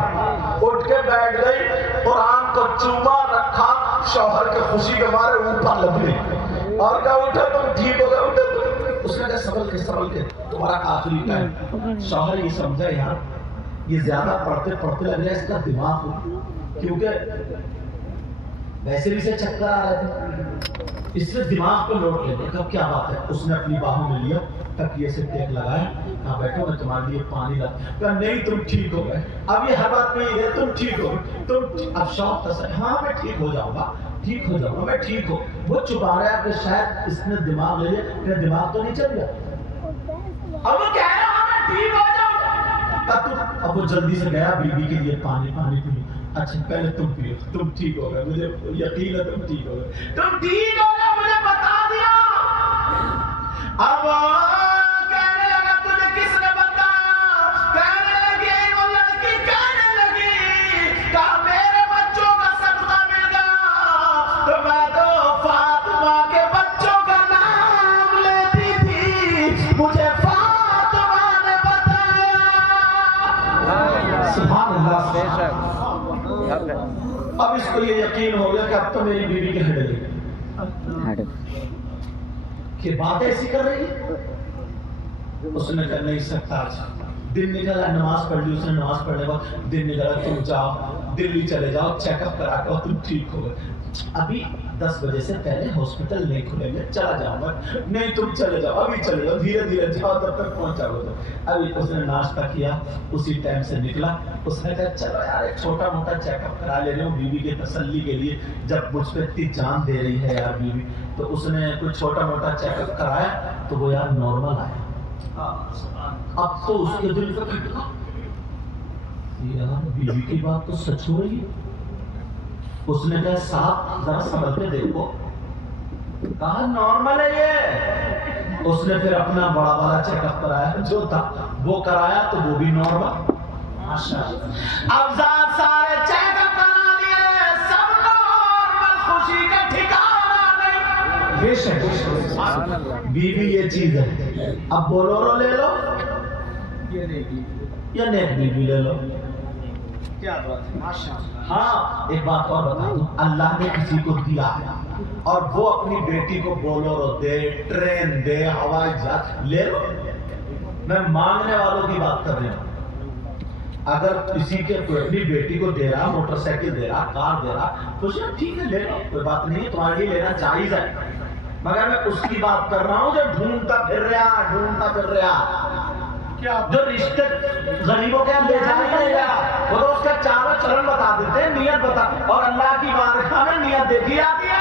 اٹھ کے بیٹھ گئی قرآن کو چوما رکھا شوہر کے خوشی کے مارے اوپر لگ گئی اور کہا اٹھو تم ٹھیک ہو گئے اٹھو تم اس نے کہا سبل کے تمہارا آخری ٹائم شوہر یہ سمجھا یار یہ زیادہ پڑھتے لگ رہا ہے اس کا دماغ ہو کیونکہ ویسے بھی سے چکر آ رہے تھے اس نے دماغ پہ لوٹ لیا کہا کیا بات ہے اس نے اپنی باہوں میں لیا تکیے سے ٹیک لگایا کہا بیٹھو میں تمہارے لیے پانی لاتا کہا نہیں تم ٹھیک ہو گئے اب یہ ہر بات میں یہ ہے تم ٹھیک ہو تم اب شوق کا سر ہاں میں ٹھیک ہو جاؤں گا میں ٹھیک ہوں وہ چھپا رہا ہے کہ شاید اس نے دماغ لے لیا کہ دماغ تو نہیں چل گیا اب وہ کہہ رہا میں ٹھیک ہو جاؤں اب وہ جلدی سے گیا بیوی کے لیے پانی پی اچھا پہلے تم پیو تم ٹھیک ہو گئے مجھے یقین ہے تم ٹھیک ہو گئے مجھے بتا دیا اب کہنے لگا تجھے کس نے بتایا کہنے لگی وہ لڑکی کہنے لگی کہا میرے بچوں کا صدقہ مل گیا تو میں تو فاطمہ کے بچوں کا نام لیتی تھی مجھے فاطمہ نے بتایا سبحان اللہ اب اس کو یہ یقین ہو گیا کہ اب تو میری بیوی کی ہڈ کہ بات ایسی کر رہی ہے اس نے کہا نہیں سکتا دن نکلا نماز پڑھ لی اس نے نماز پڑھنے کے بعد دن نکلا تم جاؤ دلی چلے جاؤ چیک اپ کرا کے تم ٹھیک ہو گئے ابھی 10 بجے سے پہلے ہاسپٹل نہیں کھلیں گے چلا جاؤں گا نہیں تم چلے جاؤ ابھی چلے جاؤ دھیرے جاؤ تب تک پہنچا ہو تو ابھی اس نے ناشتہ کیا اسی ٹائم سے نکلا اس نے کہا چلو یار ایک چھوٹا موٹا چیک اپ کرا لے رہے ہوں بیوی کی تسلی کے لیے جب مجھ پہ اتنی جان دے رہی ہے یار بیوی تو اس نے کوئی چھوٹا موٹا چیک اپ کرایا تو وہ یار نارمل آیا اب تو اس کے دل کا یار بیوی کی بات تو سچ ہو رہی ہے اس نے کہا صاحب ذرا سمجھ کے دیکھو کہا نارمل ہے یہ اس نے پھر اپنا بڑا والا چیک اپ کرایا جو تھا وہ کرایا تو وہ بھی نارمل اب ذات سارے چیک اپ کرا لیے سب نارمل خوشی کا ٹھکانا نہیں بے شک بیوی یہ چیز ہے اب بولورو لے لو یا نیک بیوی لے لو ہاں ایک بات اور بتا دوں اللہ نے کسی کو دیا اور وہ اپنی بیٹی کو بولورو دے ٹرین دے ہوائی جہاز لے لو میں مانگنے والوں کی بات کر رہا ہوں اگر کسی کے کوئی اپنی بیٹی کو دے رہا موٹر سائیکل دے رہا کار دے رہا تو ٹھیک ہے لے لو کوئی بات نہیں تمہارے لیے لینا جائز ہے مگر میں اس کی بات کر رہا ہوں جو ڈھونڈتا پھر رہا جو رشتے غریبوں کے لے جا نہیں لے گا وہ تو اس کا چاروں چلن بتا دیتے ہیں نیت بتا اور اللہ کی بارگاہ میں نیت دیکھی جاتی ہے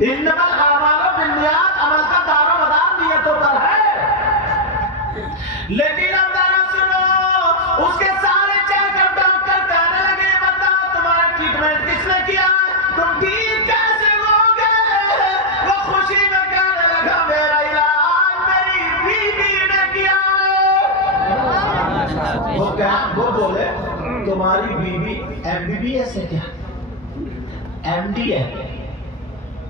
انما الاعمال بالنیات عمل کا دار و مدار نیتوں پر ہے لیکن اب ذرا سنو اس کے سارے چیک اپ ڈاکٹر کہنے لگے بتا تمہارا ٹریٹمنٹ کس نے کیا تم ٹھیک کیسے ہو گئے وہ خوشی میں کہنے لگا میرا علاج میری بیوی نے کیا وہ بولے تمہاری بیوی ایم بی بی ایس ہے کیا ایم ڈی ہے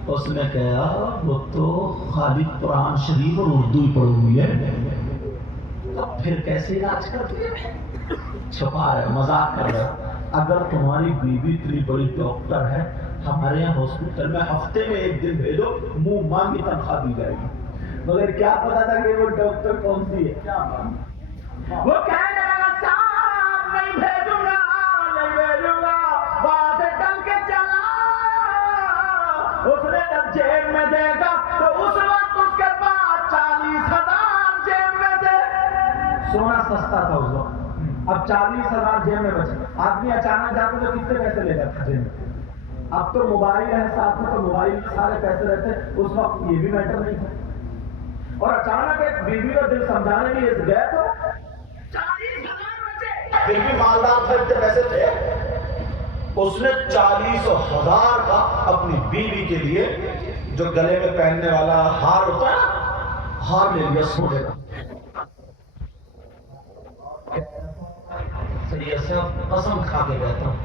اس نے کہا وہ تو خالی قرآن شریف اور اردو ہی پڑھی ہوئی ہے اب پھر کیسے علاج کرتی ہے چھپا رہے مذاق کر رہے اگر تمہاری بیوی اتنی بڑی ڈاکٹر ہے ہمارے یہاں ہاسپٹل میں ہفتے میں ایک دن بھیجو منہ مانگ کی تنخواہ دی جائے گی مگر کیا پتا تھا کہ وہ ڈاکٹر کون سی ہے وہ کہنے لگا صاحب نہیں بھیجوں گا وہاں سے ڈل کے اس نے جب جیب میں دیکھا تو اس وقت اس کے پاس 40,000 جیب میں تھے. سونا سستا تھا اس وقت. اب 40,000 جیب میں بچے. آدمی اچانک جاتے تو کتنے پیسے لے جاتا جیب میں. اب تو موبائل ہے ساتھ میں تو موبائل میں سارے پیسے رہتے. اس وقت یہ بھی میٹر نہیں تھا. اور اچانک ایک بیوی کا دل سمجھانے کے لیے گئے تو 40,000 بچے. پھر بھی مالدار تھا, اتنے پیسے تھے. اس نے 40,000 کا اپنی بیوی کے لیے جو گلے میں پہننے والا ہار ہوتا ہے نا, ہار لے لیا سونے کا. قسم کھا کے کہتا ہوں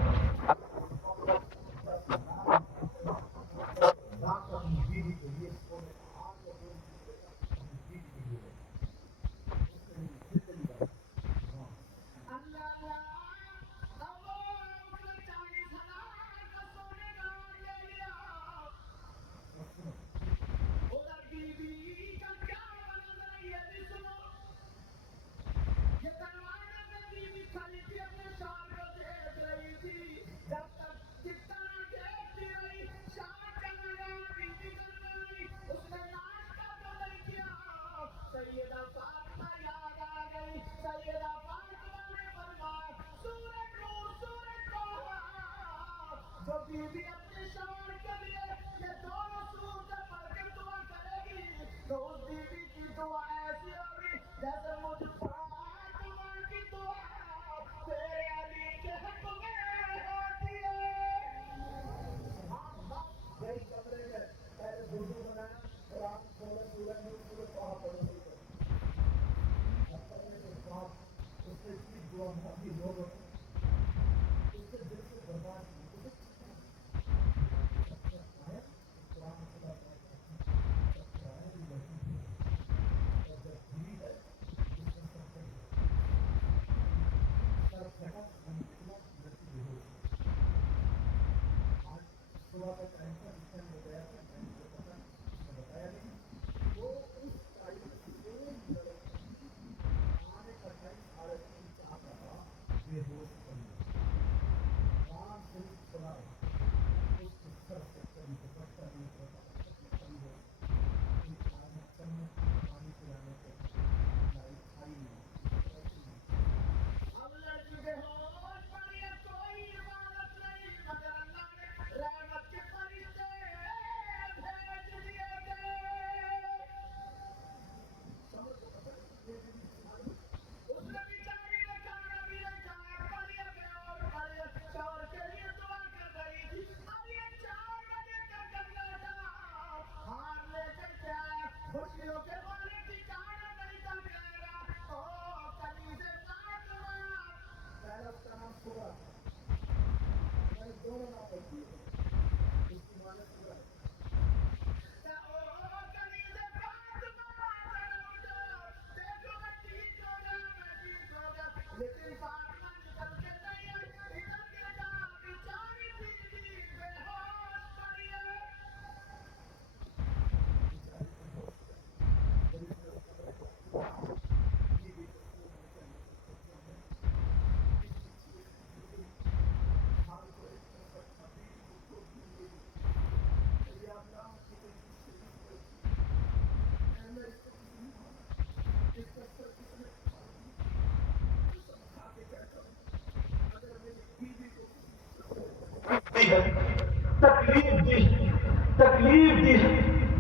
تکلیف دی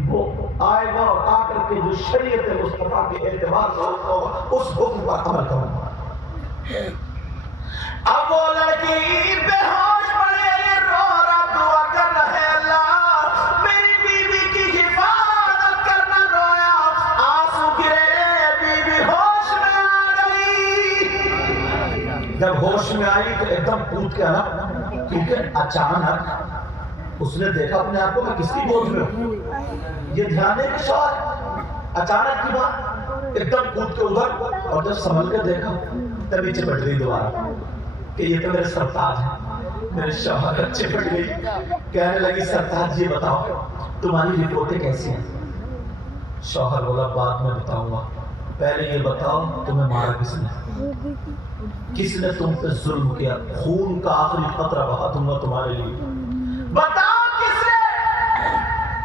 وہ آئے گا اور آ کر کے جو شریعت مصطفیٰ کے اعتبار سے ہوگا اس حکم پر عمل کروں. اب وہ لڑکی بے ہوش پڑے رو رہا دعا کر رہے اللہ میری بیوی کی حفاظت کرنا. رویا آنسو گرے بیوی ہوش میں آ گئی. جب ہوش میں آئی تو ایک دم کود کے آنا کیونکہ اچانک اس نے دیکھا اپنے آپ کو میں کس کی گود میں ہوں. یہ دھیان ہے کہ شوہر اچانک کی بات ایک دم کود کے ادھر اور جب سنبھل کے دیکھا تب نیچے بیٹھ گئی دوبارہ کہ یہ تو میرے سرتاج ہے. میرے شوہر اچھے بیٹھ گئی کہنے لگی سرتاج یہ بتاؤ تمہاری رپورٹیں کیسی ہیں. شوہر بولا بعد میں بتاؤں گا پہلے یہ بتاؤ تمہیں مارا کس نے تم پہ ظلم کیا خون کا آخری قطرہ بہا دوں گا تمہارے لیے. بتاؤ کس نے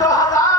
2000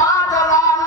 5000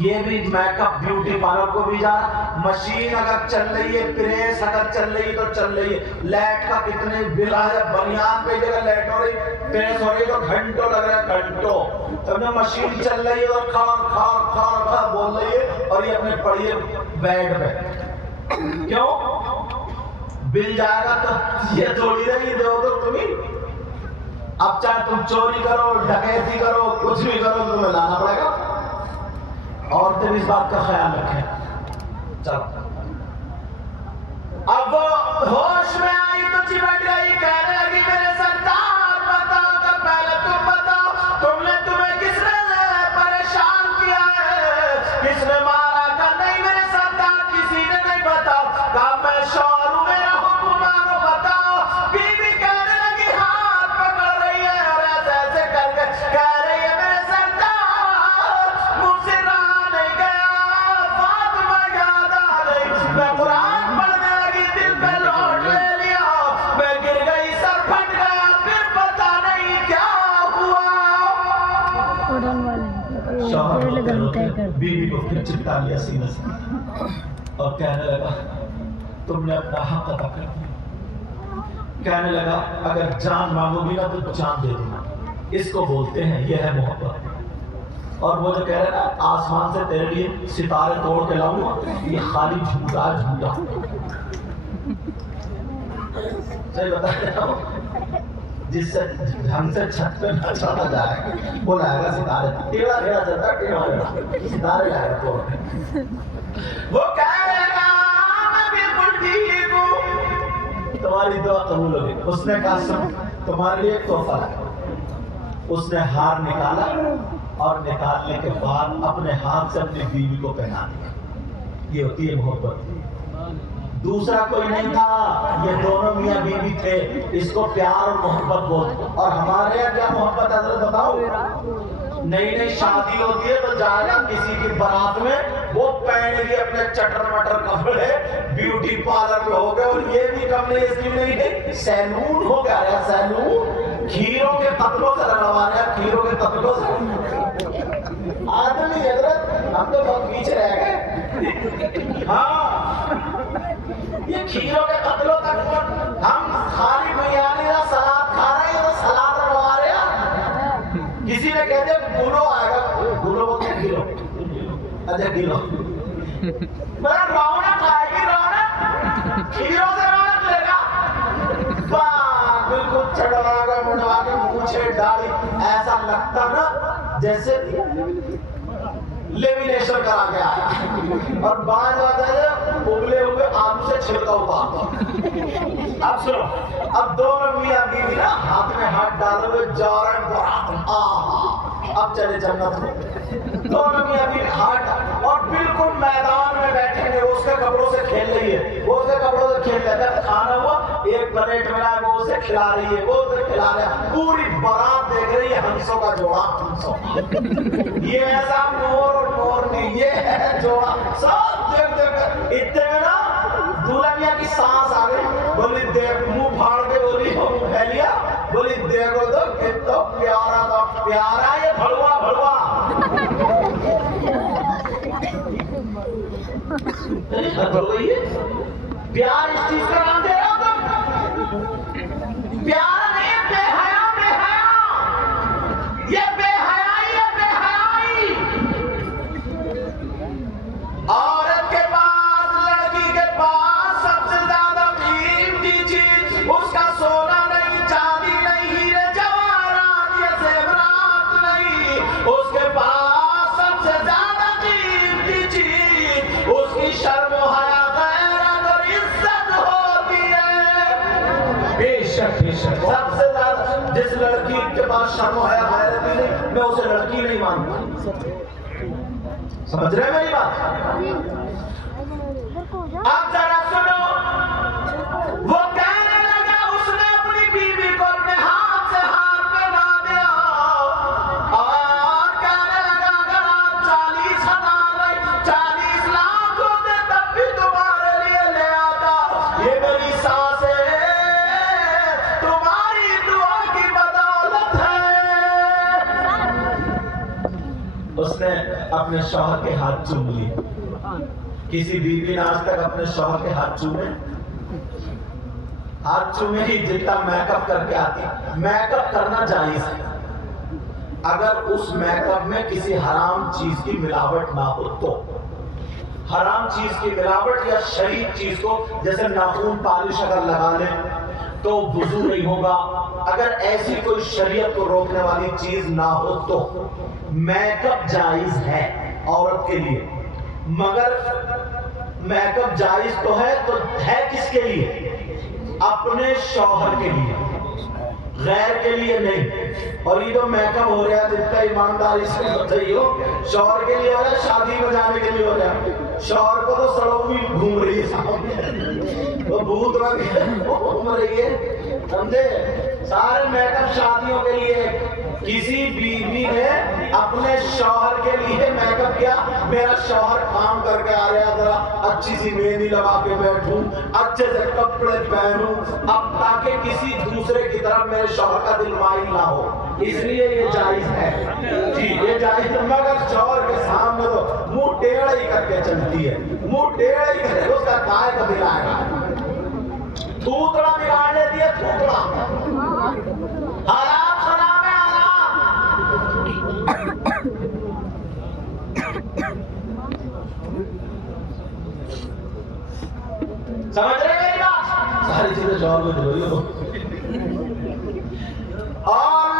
یہ بھی میک اپ بیوٹی پارلر کو بھی جا رہا. مشین اگر چل رہی ہے, پریس اگر چل رہی ہے تو چل رہی ہے. لائٹ کا کتنے بل آ ہے, بنیاد پہ جگہ لائٹ ہو رہی, پریس ہو رہی ہے تو گھنٹوں لگ رہا ہے, گھنٹوں. تب مشین چل رہی ہے اور کھار کھار کھار کھار بول رہی ہے, اور یہ اپنے پڑی ہے بیڈ پہ. کیوں؟ بل جائے گا تو یہ تھوڑی رہی دو تو تمہیں. اب چاہے تم چوری کرو, ڈکیتی کرو, کچھ بھی کرو, تمہیں لانا پڑے گا. عورتیں بھی اس بات کا خیال رکھیں. چلو اب وہ ہوش میں آئی تو چمٹ گئی, کہنے لگی میرے سردار بتاؤ تو پہلے تم بتاؤ, تمہیں کس نے پریشان کیا ہے, کس نے مارا؟ کہا نہیں میرے سردار کسی نے نہیں بتاؤ. کہا میں شوہر ہوں, میرا حکم مانو, بتاؤ. بیوی کہنے لگی ہاتھ پکڑ رہی ہے اور ایسے ایسے کر کے کہہ رہی ہے میرے سردار مجھ سے رہا نہیں گیا, فاطمہ یاد آ گئی, میں قرآن پڑھنے لگی, دل پہ لوٹ لے لیا, میں گر گئی, سر پھٹ گیا, پھر پتہ نہیں کیا ہوا. اڑن والے شوہر یہ روتے لگتا ہے روتے بیوی کو پھر چپکا لیا سینے سے اور کہنے لگا تم نے اپنا حق ادا کر دیا. کہنے لگا اگر جان مانگو گی نا تو جان دے دوں گا. اس کو بولتے ہیں یہ ہے محبت. اور وہ جو کہہ رہے نا آسمان سے تیرے لیے ستارے توڑ کے لاؤں گا, یہ خالی جھوٹا جھوٹا. صحیح بتا رہا ہوں, جس سے ڈھنگ سے چھت پہ نہ چڑھا جائے وہ لائے گا ستارے. ٹیڑھا ٹیڑھا چلتا ہے, ٹیڑھا ٹیڑھا ستارے لائے گا توڑ کے. وہ کہنے لگا میں بالکل ٹھیک ہوں. تمہاری دعا قبول ہوگی. اس نے کہا سن تمہارے لیے ایک تحفہ لایا. اس نے ہار نکالا اور نکالنے کے بعد اپنے ہاتھ سے اپنی بیوی کو پہنا دیا. یہ ہوتی ہے محبت. دوسرا کوئی نہیں تھا, یہ دونوں میاں بیوی تھے. اس کو پیار اور محبت بولتے. اور ہمارے یہاں کیا محبت ہے حضرت بتاؤ؟ نئی نئی شادی ہوتی ہے تو جائے گا کسی کی بارات میں, وہ پہن گی اپنے چٹر مٹر کپڑے, بیوٹی پارلر میں ہو گئے. اور یہ بھی کم نہیں, اس کی نہیں ہے, سیلون ہو گیا ہے, سیلون. کھیروں کے قتلوں سے لگوا رہے ہیں, کھیروں کے قتلوں سے. آدمی حضرت ہم تو بہت پیچھے رہ گئے. ہاں یہ کھیروں کے قتلوں تک ہم خالی بریانی کا سلاد کھا رہے ہیں تو سلاد لگوا رہے ہیں. کسی نے کہتے ہیں گلو آئے گا, گلو بولتے ہیں گلو. اچھا گلو میرا رونق آئے گی, رونق کھیروں سے رونق لے گا. بالکل چڑھا گا مڑا کے مونچھے ڈالی, ایسا لگتا نا جیسے لیمینیشن کرا کے آیا. اور بعض بات ہے ابلے ہوئے آلو سے چھلکا اتار. اب سنو, اب دونوں میاں بیوی نا ہاتھ میں ہاتھ ڈالے ہوئے جا رہے ہیں بارات. اب چلے جنت میں. دونوں میاں بیوی ہاتھ, اور بالکل میدان میں بیٹھے ہیں, وہ اس کے کپڑوں سے کھیل رہی ہے, وہ اس کے کپڑوں سے کھیل رہتا ہے. کھانا ہوا, ایک پلیٹ ملا, وہ اسے کھلا رہی ہے, وہ اسے کھلا رہا ہے. پوری بارات دیکھ رہی ہے ہنسوں کا جوڑا, ہنسوں. یہ ایسا مور اور مور نہیں, یہ ہے جوڑا. سب دیکھ دیکھ کر اتنے میں نا دولہا میاں کی سانس آ گئی. بولی دیکھ, منہ پھاڑ کے بولی منہ پھیلیا, بولی دیکھو تو کتنا پیارا تھا, پیارا یہ بھڑوا بھڑوا. پیار اس چیز کا نام دے رہا ہو تم. پیار نہیں, بے حیا, بے حیا. یہ بے حیائی ہے, بے حیائی. عورت کے پاس, لڑکی کے پاس سب سے زیادہ قیمتی چیز اس کا سونا نہیں, چاندی نہیں, ہیرے جواہرات یا زیورات نہیں. اس کے پاس سب سے زیادہ قیمتی چیز اس کی شرم و حیا, غیرت اور عزت ہوتی ہے. بے شک بے شک. سب سے زیادہ جس لڑکی کے پاس شرم و حیا غیرت ہی نہیں, میں اسے لڑکی نہیں مانتا. سمجھ رہے ہیں میری بات؟ اب ذرا سنو, وہ کہنے لگا اس نے اپنی بیوی کو اپنے ہاتھ سے ہار پہنا دیا اور کہنے لگا اگر آپ 40,000 40 لاکھ ہوتے تب بھی تمہارے لیے لے آتا. یہ میری سانس ہے, تمہاری دعا کی بدولت ہے. اس نے اپنے شوہر کے ہاتھ چوم لیے؟ کسی بیوی نے آج تک اپنے شوہر کے ہاتھ چومے؟ ہاتھ چومے ہی جتنا میک اپ کر کے آتی. میک اپ کرنا جائز ہے اگر اس میک اپ میں کسی حرام چیز کی ملاوٹ نہ ہو تو. حرام چیز کی ملاوٹ یا شریف چیز کو جیسے ناخن پالش اگر لگا لیں تو وضو نہیں ہوگا. اگر ایسی کوئی شریعت کو روکنے والی چیز نہ ہو تو میک اپ جائز ہے عورت کے لیے. مگر میک اپ جائز تو ہے کس کے لیے؟ اپنے شوہر کے لیے، غیر کے لیے نہیں. اور یہ جو میک اپ ہو رہا ہے جتنا ایمانداری سے بتائیے شوہر کے لیے ہو رہا ہے، شادی بجانے کے لیے ہو رہا ہے. شوہر کو تو سڑک بھی گھوم رہی ہے سامنے، وہ بھوت رنگ گھوم رہی ہے، سمجھے؟ سارے میک اپ شادیوں کے لیے. کسی بیوی نے اپنے شوہر کے لیے میک اپ کیا، میرا شوہر کام کر کے آ رہا ذرا اچھی سی مہندی لگا کے بیٹھوں، اچھے سے کپڑے پہنوں، اب تاکہ کسی دوسرے کی طرف میرے شوہر کا دل مائل نہ ہو. اس لیے یہ جائز ہے جی، یہ جائز ہے. مگر شوہر کے سامنے تو منہ ٹیڑھا ہی کر کے چلتی ہے، منہ ٹیڑھا ہی کر کے، اس کا کائے کا دل آئے گا. تھوتڑا بگاڑ لیتی ہے، تھوتڑا. حرام سلام ہے حرام. سمجھ رہے میری بات؟ ساری چیزیں شوہر کو دھوئی ہو. اور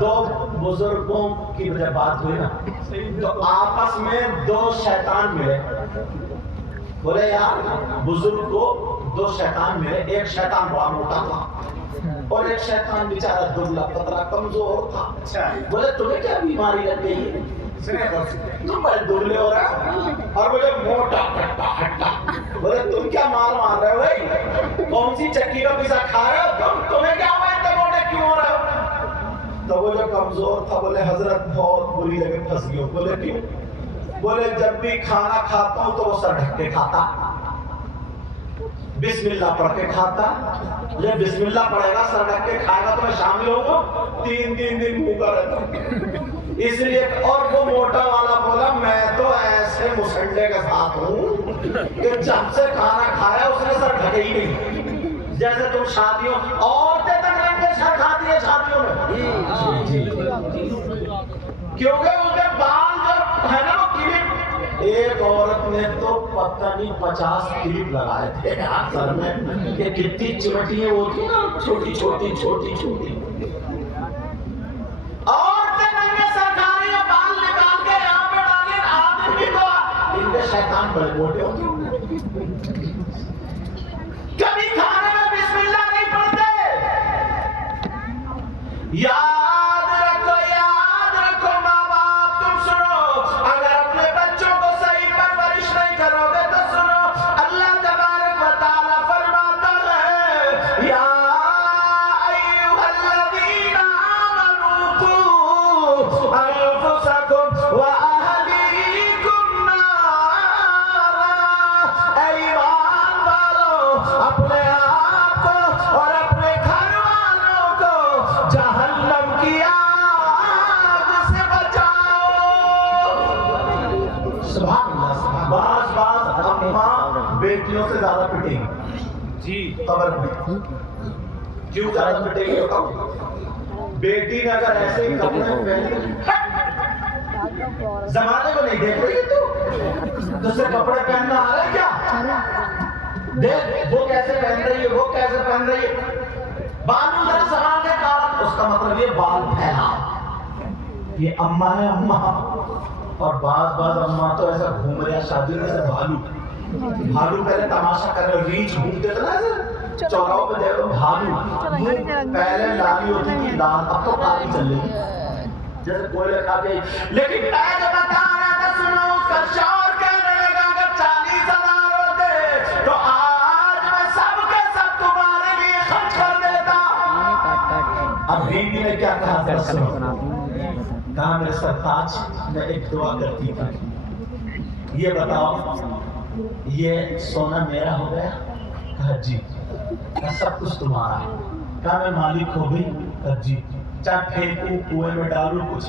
دو بزرگوں کی وجہ بات ہوئی نا تو آپس میں دو شیطان ملے. بولے یار بزرگ کو دو شیطان ملے. ایک شیطان بڑا موٹا تھا اور ایک شیطان بیچارہ دبلا پتلا کمزور تھا. بولے تمہیں کیا بیماری لگ گئی ہے؟ تم بڑے دبلے ہو رہے اور مجھے موٹا کٹا ہٹا. بولے تم کیا مار مار رہے ہو بھائی؟ کون سی چکی کا پیسہ کھا رہے ہو تمہیں کیا ہوا اتنے موٹے کیوں ہو رہے ہو؟ تو وہ جو کمزور تھا بولے حضرت بہت بری جگہ پھنس گئی. بولے کیوں؟ بولے جب بھی کھانا کھاتا ہوں تو وہ سر ڈھک کے کھاتا، بسم اللہ پڑھ کے کھاتا. یہ بسم اللہ پڑھے گا سر ڈھک کے کھائے گا تو میں شامل ہوں گا 3 دن بھوکا رہتا ہوں. اس لیے اور وہ موٹا والا بولا میں تو ایسے مسنڈے کے ساتھ ہوں کہ جب سے کھانا کھایا اس نے سر ڈھکے ہی نہیں. جیسے تم شادیوں عورتیں تک رنگ کے سر کھاتی ہے شادیوں میں، کیونکہ ان کے بال جو ہے نا وہ کلپ. ایک عورت نے تو پتہ نہیں 50 کلپ لگائے تھے سر میں کہ کتنی چمٹیاں ہوتی نا چھوٹی چھوٹی چھوٹی چھوٹی. عورتیں ننگے سرکاری میں بال نکال کے یہاں پہ ڈالیں. آدمی تو ان کے شیطان بڑے موٹے ہوتے ہیں. کبھی کھانے میں بسم اللہ نہیں پڑھتے. یاد رکھو ماں باپ تم سنو، اگر اپنے بچوں کو صحیح پرورش نہیں کرو گے تو سنو اللہ تبارک و تعالی فرماتا ہے یا ایھا الذین آمنوا قوا انفسکم واہلیکم نارا. اے ایمان والو اپنے آپ کو اور اپنے گھر والوں کو جہنم کی آگ سے بچاؤ. سبحان اللہ. بعض اماں بیٹیوں سے زیادہ پٹیں گی جی قبر میں. کیوں زیادہ پٹیں گی؟ بیٹی نے اگر ایسے ہی کپڑے پہنے زمانے کو نہیں دیکھ رہی ہے تو اسے کپڑے پہننا آ رہا ہے کیا؟ دیکھ وہ کیسے پہن رہی ہے، وہ کیسے پہن رہی ہے. بالوں ذرا سوال کے کارن اس کا مطلب یہ بال پھیلا. یہ اماں ہے اماں. اور بعض اماں تو ایسا گھوم رہے ہیں شادی میں سے بھالو پہلے تماشا کر رہے ریچھ گھومتے تھے نا ایسے چوراہوں پہ دیکھو بھالو. پہلے لالی ہوتی تھی لال، اب تو کالی چل رہی ہے جیسے کوئلے کھا کے. لیکن میں جو بتا رہا تھا سنو، اس کا شوہر کہنے لگا اگر 40,000 ہوتے تو آج میں سب کے سب تمہارے لیے خرچ کر دیتا. اب بیوی نے کیا کہا؟ کہا میرے سرتاج میں ایک دعا کرتی تھی، یہ بتاؤ یہ سونا میرا ہو گیا؟ کہا جی. کہا سب کچھ تمہارا ہے؟ کہا میں مالک ہو گئی؟ کہا جی. چاہے پھینکوں کنویں میں ڈالوں کچھ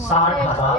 60,000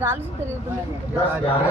10-11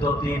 2-3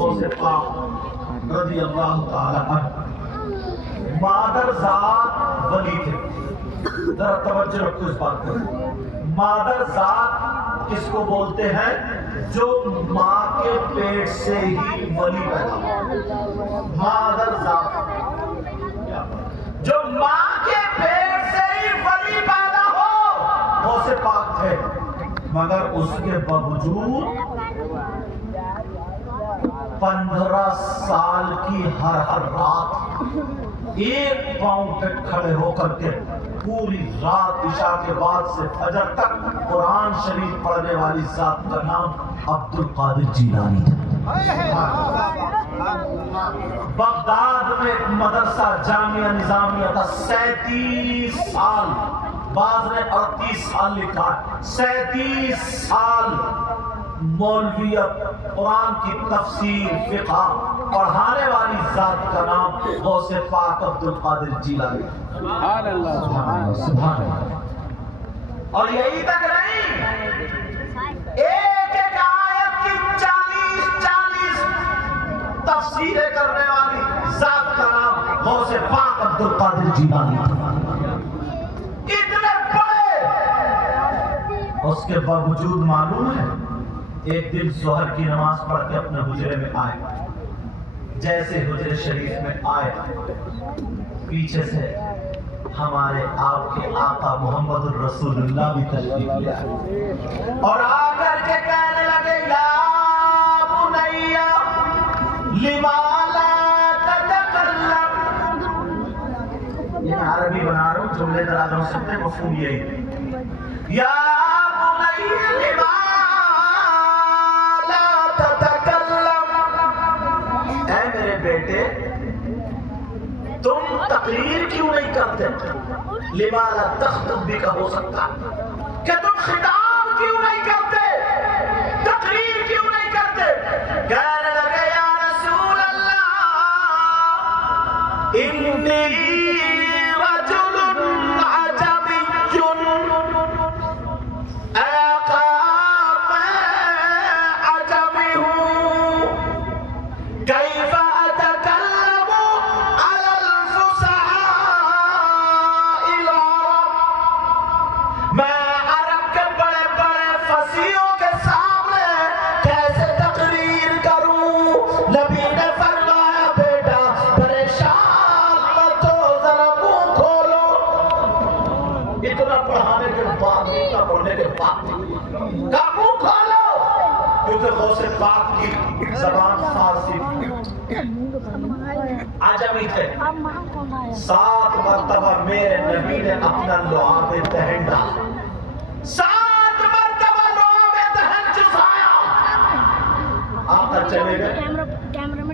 غوث پاک رضی اللہ تعالی عنہ مادر ذات ولی تھے. ذرا توجہ رکھو اس بات پر. مادر ذات کس کو بولتے ہیں؟ جو ماں کے پیٹ سے ہی ولی پیدا ہو. مادر ذات جو ماں کے پیٹ سے ہی ولی پیدا ہو غوث پاک تھے. مگر اس کے باوجود 15 سال کی ہر رات ایک پاؤں پہ کھڑے ہو کر کے پوری رات عشاء کے بعد سے فجر تک قرآن شریف پڑھنے والی ذات کا نام عبد القادر جیلانی تھا. بغداد میں ایک مدرسہ جامعہ نظامیہ تھا. 37 سال، بعض نے 38 سال لکھا ہے. 37 سال مولویت، قرآن کی تفسیر، فقہ پڑھانے والی ذات کا نام غوث پاک عبد القادر جیلانی. سبحان اللہ سبحان اللہ. اور یہی تک نہیں، ایک ایک آیت کی 40 تفسیریں کرنے والی ذات کا نام غوث پاک عبد القادر جیلانی تھا. اتنے بڑے، اس کے باوجود معلوم ہے ایک دن ظہر کی نماز پڑھ کے اپنے حجرے میں آئے. جیسے حجرے شریف میں آئے، پیچھے سے ہمارے آپ کے آقا محمد الرسول اللہ بھی تشریف لے آئے اور آ کر کے کہنے لگے یا بنیا لما لا تتکلم. یہ عربی بنا رہا ہوں، جملے دراز ہو سکتے ہیں، مفہوم یہی. یا بنیا لما لا تتکلم، اے میرے بیٹے تم تقریر کیوں نہیں کرتے؟ لما لا تخطب بھی کا ہو سکتا کہ تم خطاب کیوں نہیں کرتے، تقریر کیوں نہیں کرتے؟ کہنے لگے یا رسول اللہ انی رجل عجبی، اے آقا میں عجبی ہوں. کیف اتکلم علی الفصحاء العرب، میں عرب کے بڑے بڑے فصیحوں کے سامنے کیسے تقریر کروں؟ نبی نے فرمایا بیٹا پریشان مت ہو، ذرا منہ کھولو. اتنا پڑھانے کے بعد، اتنا پڑھنے کے بعد کا منہ کھولو، کیونکہ غوث پاک کی زبان فارسی عجمی تھے. 7 مرتبہ میرے نبی نے اپنا لعاب دہن ڈالا، 7 مرتبہ لعاب دہن چسایا. آقا چلے گئے.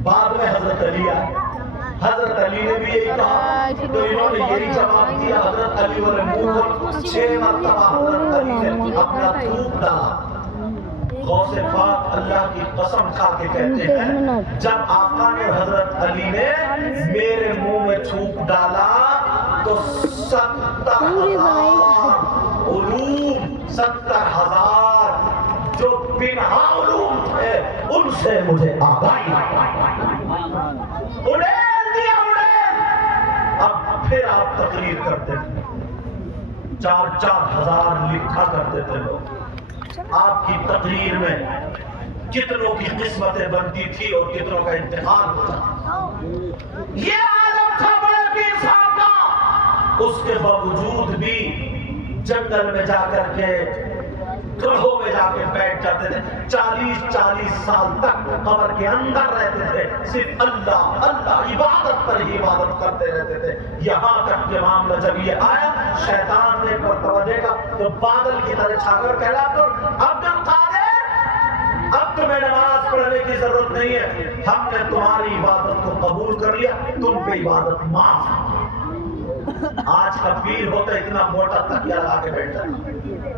بعد میں حضرت علی آئے. حضرت علی نے بھی یہی کہا تو انہوں نے یہی جواب دیا. حضرت علی والے منہ کو 6 مرتبہ حضرت علی نے اپنا تھوک ڈالا. غوث پاک اللہ کی قسم کھا کے کہتے ہیں جب آقا نے حضرت علی نے میرے منہ میں تھوک ڈالا تو 70,000 علوم، 70,000 جو پنہا علوم تھے ان سے مجھے آگاہی اڑیل دیا، اڑیل. اب پھر آپ تقریر کرتے تھے، 4-4 ہزار لکھا کرتے تھے لوگ. آپ کی تقریر میں کتنوں کی قسمتیں بنتی تھی اور کتنوں کا انتقال ہوتا. یہ عالم تھا بڑے پیر صاحب کا. اس کے باوجود بھی جنگل میں جا کر کے، گڑھوں میں جا کے بیٹھ جاتے تھے. 40 سال تک قبر کے اندر رہتے تھے، صرف اللہ اللہ عبادت پر ہی عبادت کرتے رہتے تھے. یہاں تک کہ معاملہ جب یہ آیا، شیطان نے مرتبہ دیکھا تو بادل کی طرح چھا کر کہلا تو عبد القادر اب تمہیں نماز پڑھنے کی ضرورت نہیں ہے، ہم نے تمہاری عبادت کو قبول کر لیا، تم پہ عبادت معاف ہے. آج کا پیر ہوتا اتنا موٹا تکیہ لا کے بیٹھتا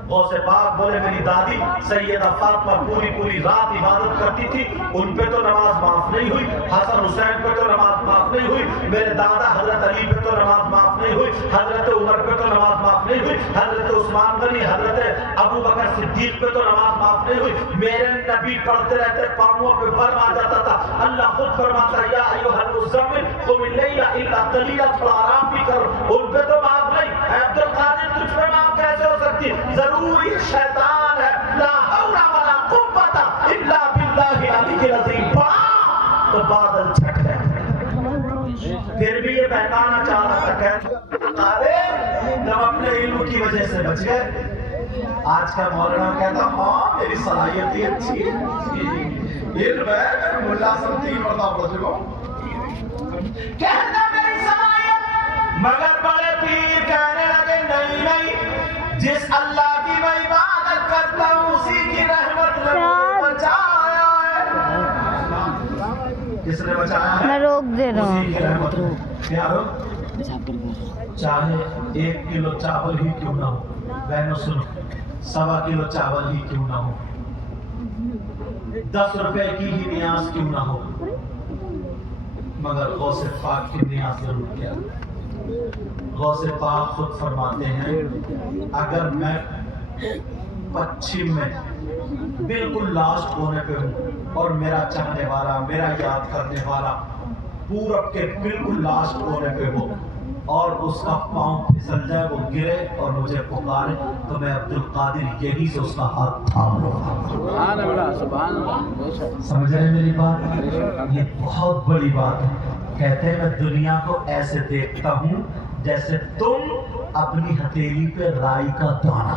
غوث پاک بولے میری دادی سیدہ فاطمہ پوری رات عبادت کرتی تھی، ان پہ تو نماز معاف نہیں ہوئی، حسن حسین پہ تو نماز معاف نہیں ہوئی، میرے دادا حضرت علی پہ تو نماز معاف نہیں ہوئی، حضرت عمر پہ تو نماز معاف نہیں ہوئی، حضرت عثمان غنی حضرت ابو بکر صدیق پہ تو نماز معاف نہیں ہوئی۔ میرے نبی پڑھتے رہتے پاؤں پہ ورم آ جاتا تھا، اللہ خود فرماتا یا ایھا المزمل قم اللیل الا قلیلا، تھوڑا آرام بھی کرو، ان پہ تو معاف نہیں۔ اے عبد القادر تجھ پہ معاف کیسے ہو سکتی؟ ضرور یہ شیطان ہے، لا حول ولا قوت الا باللہ العلی العظیم، پڑھا تو بادل چھٹ گئے۔ پھر بھی یہ بہکانا چاہ رہا تھا، کہ جب اپنے علم کی وجہ سے بچ گئے۔ آج کا مولانا کہتا ہاں میری صلاحیت ہی اچھی ہے، علم ہے، ملا صاحب 3 مرتبہ پڑھ چکا کہتا میری صلاحیت، مگر بڑے پیر کہنے لگے نہیں، جس اللہ کی میں عبادت کرتا ہوں اسی کی رحمت نے مجھے بچایا ہے۔ کس نے بچایا ہے؟ میں روک دے رہا ہوں۔ اسی کی رحمت نے۔ پیارو چاہے 1 کلو چاول ہی کیوں نہ ہو، بہنوں سنو، 1.25 کلو چاول ہی کیوں نہ ہو، 10 روپے کی ہی نیاز کیوں نہ ہو، مگر غوث پاک کی نیاز ضرور کیا۔ غوث پاک خود فرماتے ہیں اگر میں پچھم میں بالکل لاسٹ کونے پہ ہوں اور میرا چاہنے والا، میرا یاد کرنے والا پورب کے بالکل لاسٹ کونے پہ ہو اور اس کا پاؤں پھسل جائے، وہ گرے اور مجھے پکارے، تو میں عبد القادر یہی سے اس کا ہاتھ تھام لوں گا۔ سبحان اللہ، سبحان اللہ۔ سمجھ رہے میری بات؟ یہ بہت بڑی بات ہے۔ کہتے ہیں میں دنیا کو ایسے دیکھتا ہوں جیسے تم اپنی ہتھیلی پہ رائی کا دانہ۔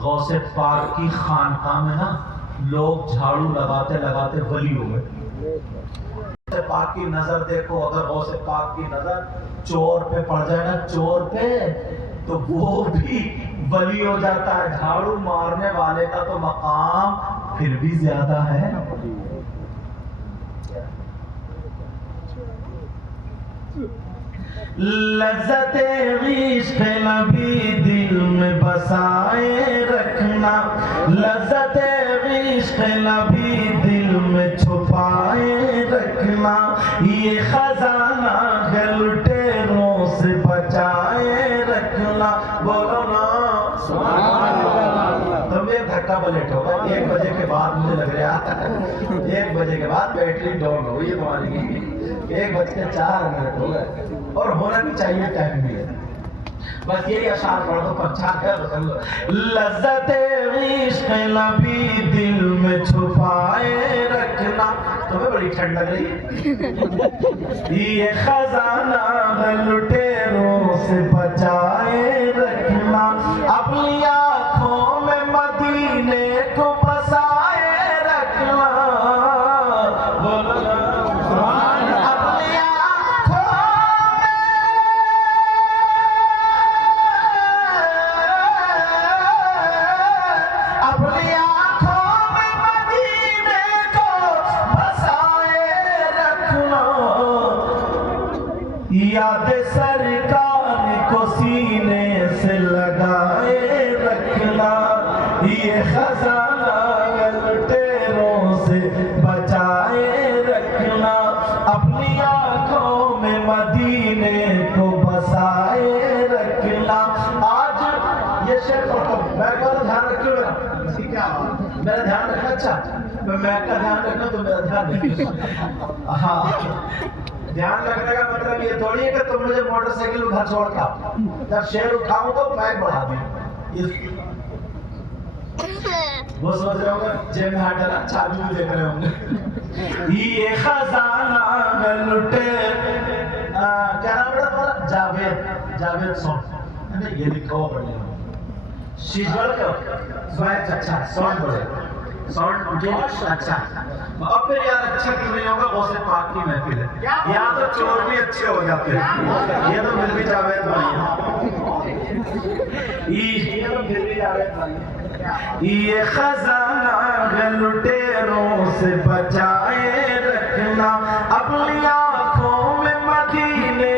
غوث پاک کی خانقاہ میں نا لوگ جھاڑو لگاتے لگاتے ولی ہو گئے۔ غوث پاک کی نظر دیکھو، اگر غوث پاک کی نظر چور پہ پڑ جائے نا، چور پہ، تو وہ بھی ولی ہو جاتا ہے۔ جھاڑو مارنے والے کا تو مقام پھر بھی زیادہ ہے۔ لذت عشق نبی دل میں بسائے رکھنا، لذت عشق نبی دل میں چھپائے رکھنا، یہ خزانہ گلٹیروں سے بچائے رکھنا۔ بولو نا سبحان اللہ۔ تم ایک دھکا بلیٹ ہوگا، 1 بجے کے بعد مجھے لگ رہا ہے 1 بجے کے بعد بیٹری ڈاؤن ہوئی تمہاری، 1:04 ہو گئے، اور ہونا بھی چاہیے، ٹائم بھی ہے۔ بس یہی اشعار پڑھ دو، 5 لذت عشق نبی دل میں چھپائے رکھنا۔ تمہیں بڑی ٹھنڈ لگ رہی ہے؟ یہ خزانہ لٹیروں سے بچائے رکھنا، اپنی آنکھوں میں مدینے کو بسائے رکھنا۔ یاد سرکار کو سینے سے لگائے رکھنا، یہ خزانہ لٹیروں سے بچائے رکھنا، اپنی آنکھوں میں مدینے کو بسائے رکھنا۔ آج یہ شعر پڑھتا ہوں، میں کا دھیان رکھو، میرا دھیان رکھنا۔ اچھا میں کا دھیان رکھنا تو میرا دھیان رکھنا۔ ہاں، دھیان رکھنے کا مطلب یہ تھوڑی ہے کہ تم مجھے موٹر سائیکل گھر چھوڑ کے آؤ، جب شعر اٹھاؤں تو مائک بڑھا دیں۔ وہ سوچ رہے ہوں گے جیب میں ہاتھ ڈالا، اچھا بھی دیکھ رہے ہوں گے۔ یہ خزانہ لٹے، کیا نام ہے تمہارا؟ جاوید سونگ، یہ لکھا ہوا پڑھ لیا شیشوڑ کا سوائٹ۔ اچھا سونگ بڑھے، سونگ اچھا۔ اب پھر یار اچھا کیوں نہیں ہوگا؟ غوث پاک کی محفل ہے، یہاں تو چور بھی اچھے ہو جاتے ہیں۔ یہ تو پھر بھی جاوید بھائی ہے۔ یہ خزانہ لٹیروں سے بچائے رکھنا، اپنی آنکھوں میں مدینے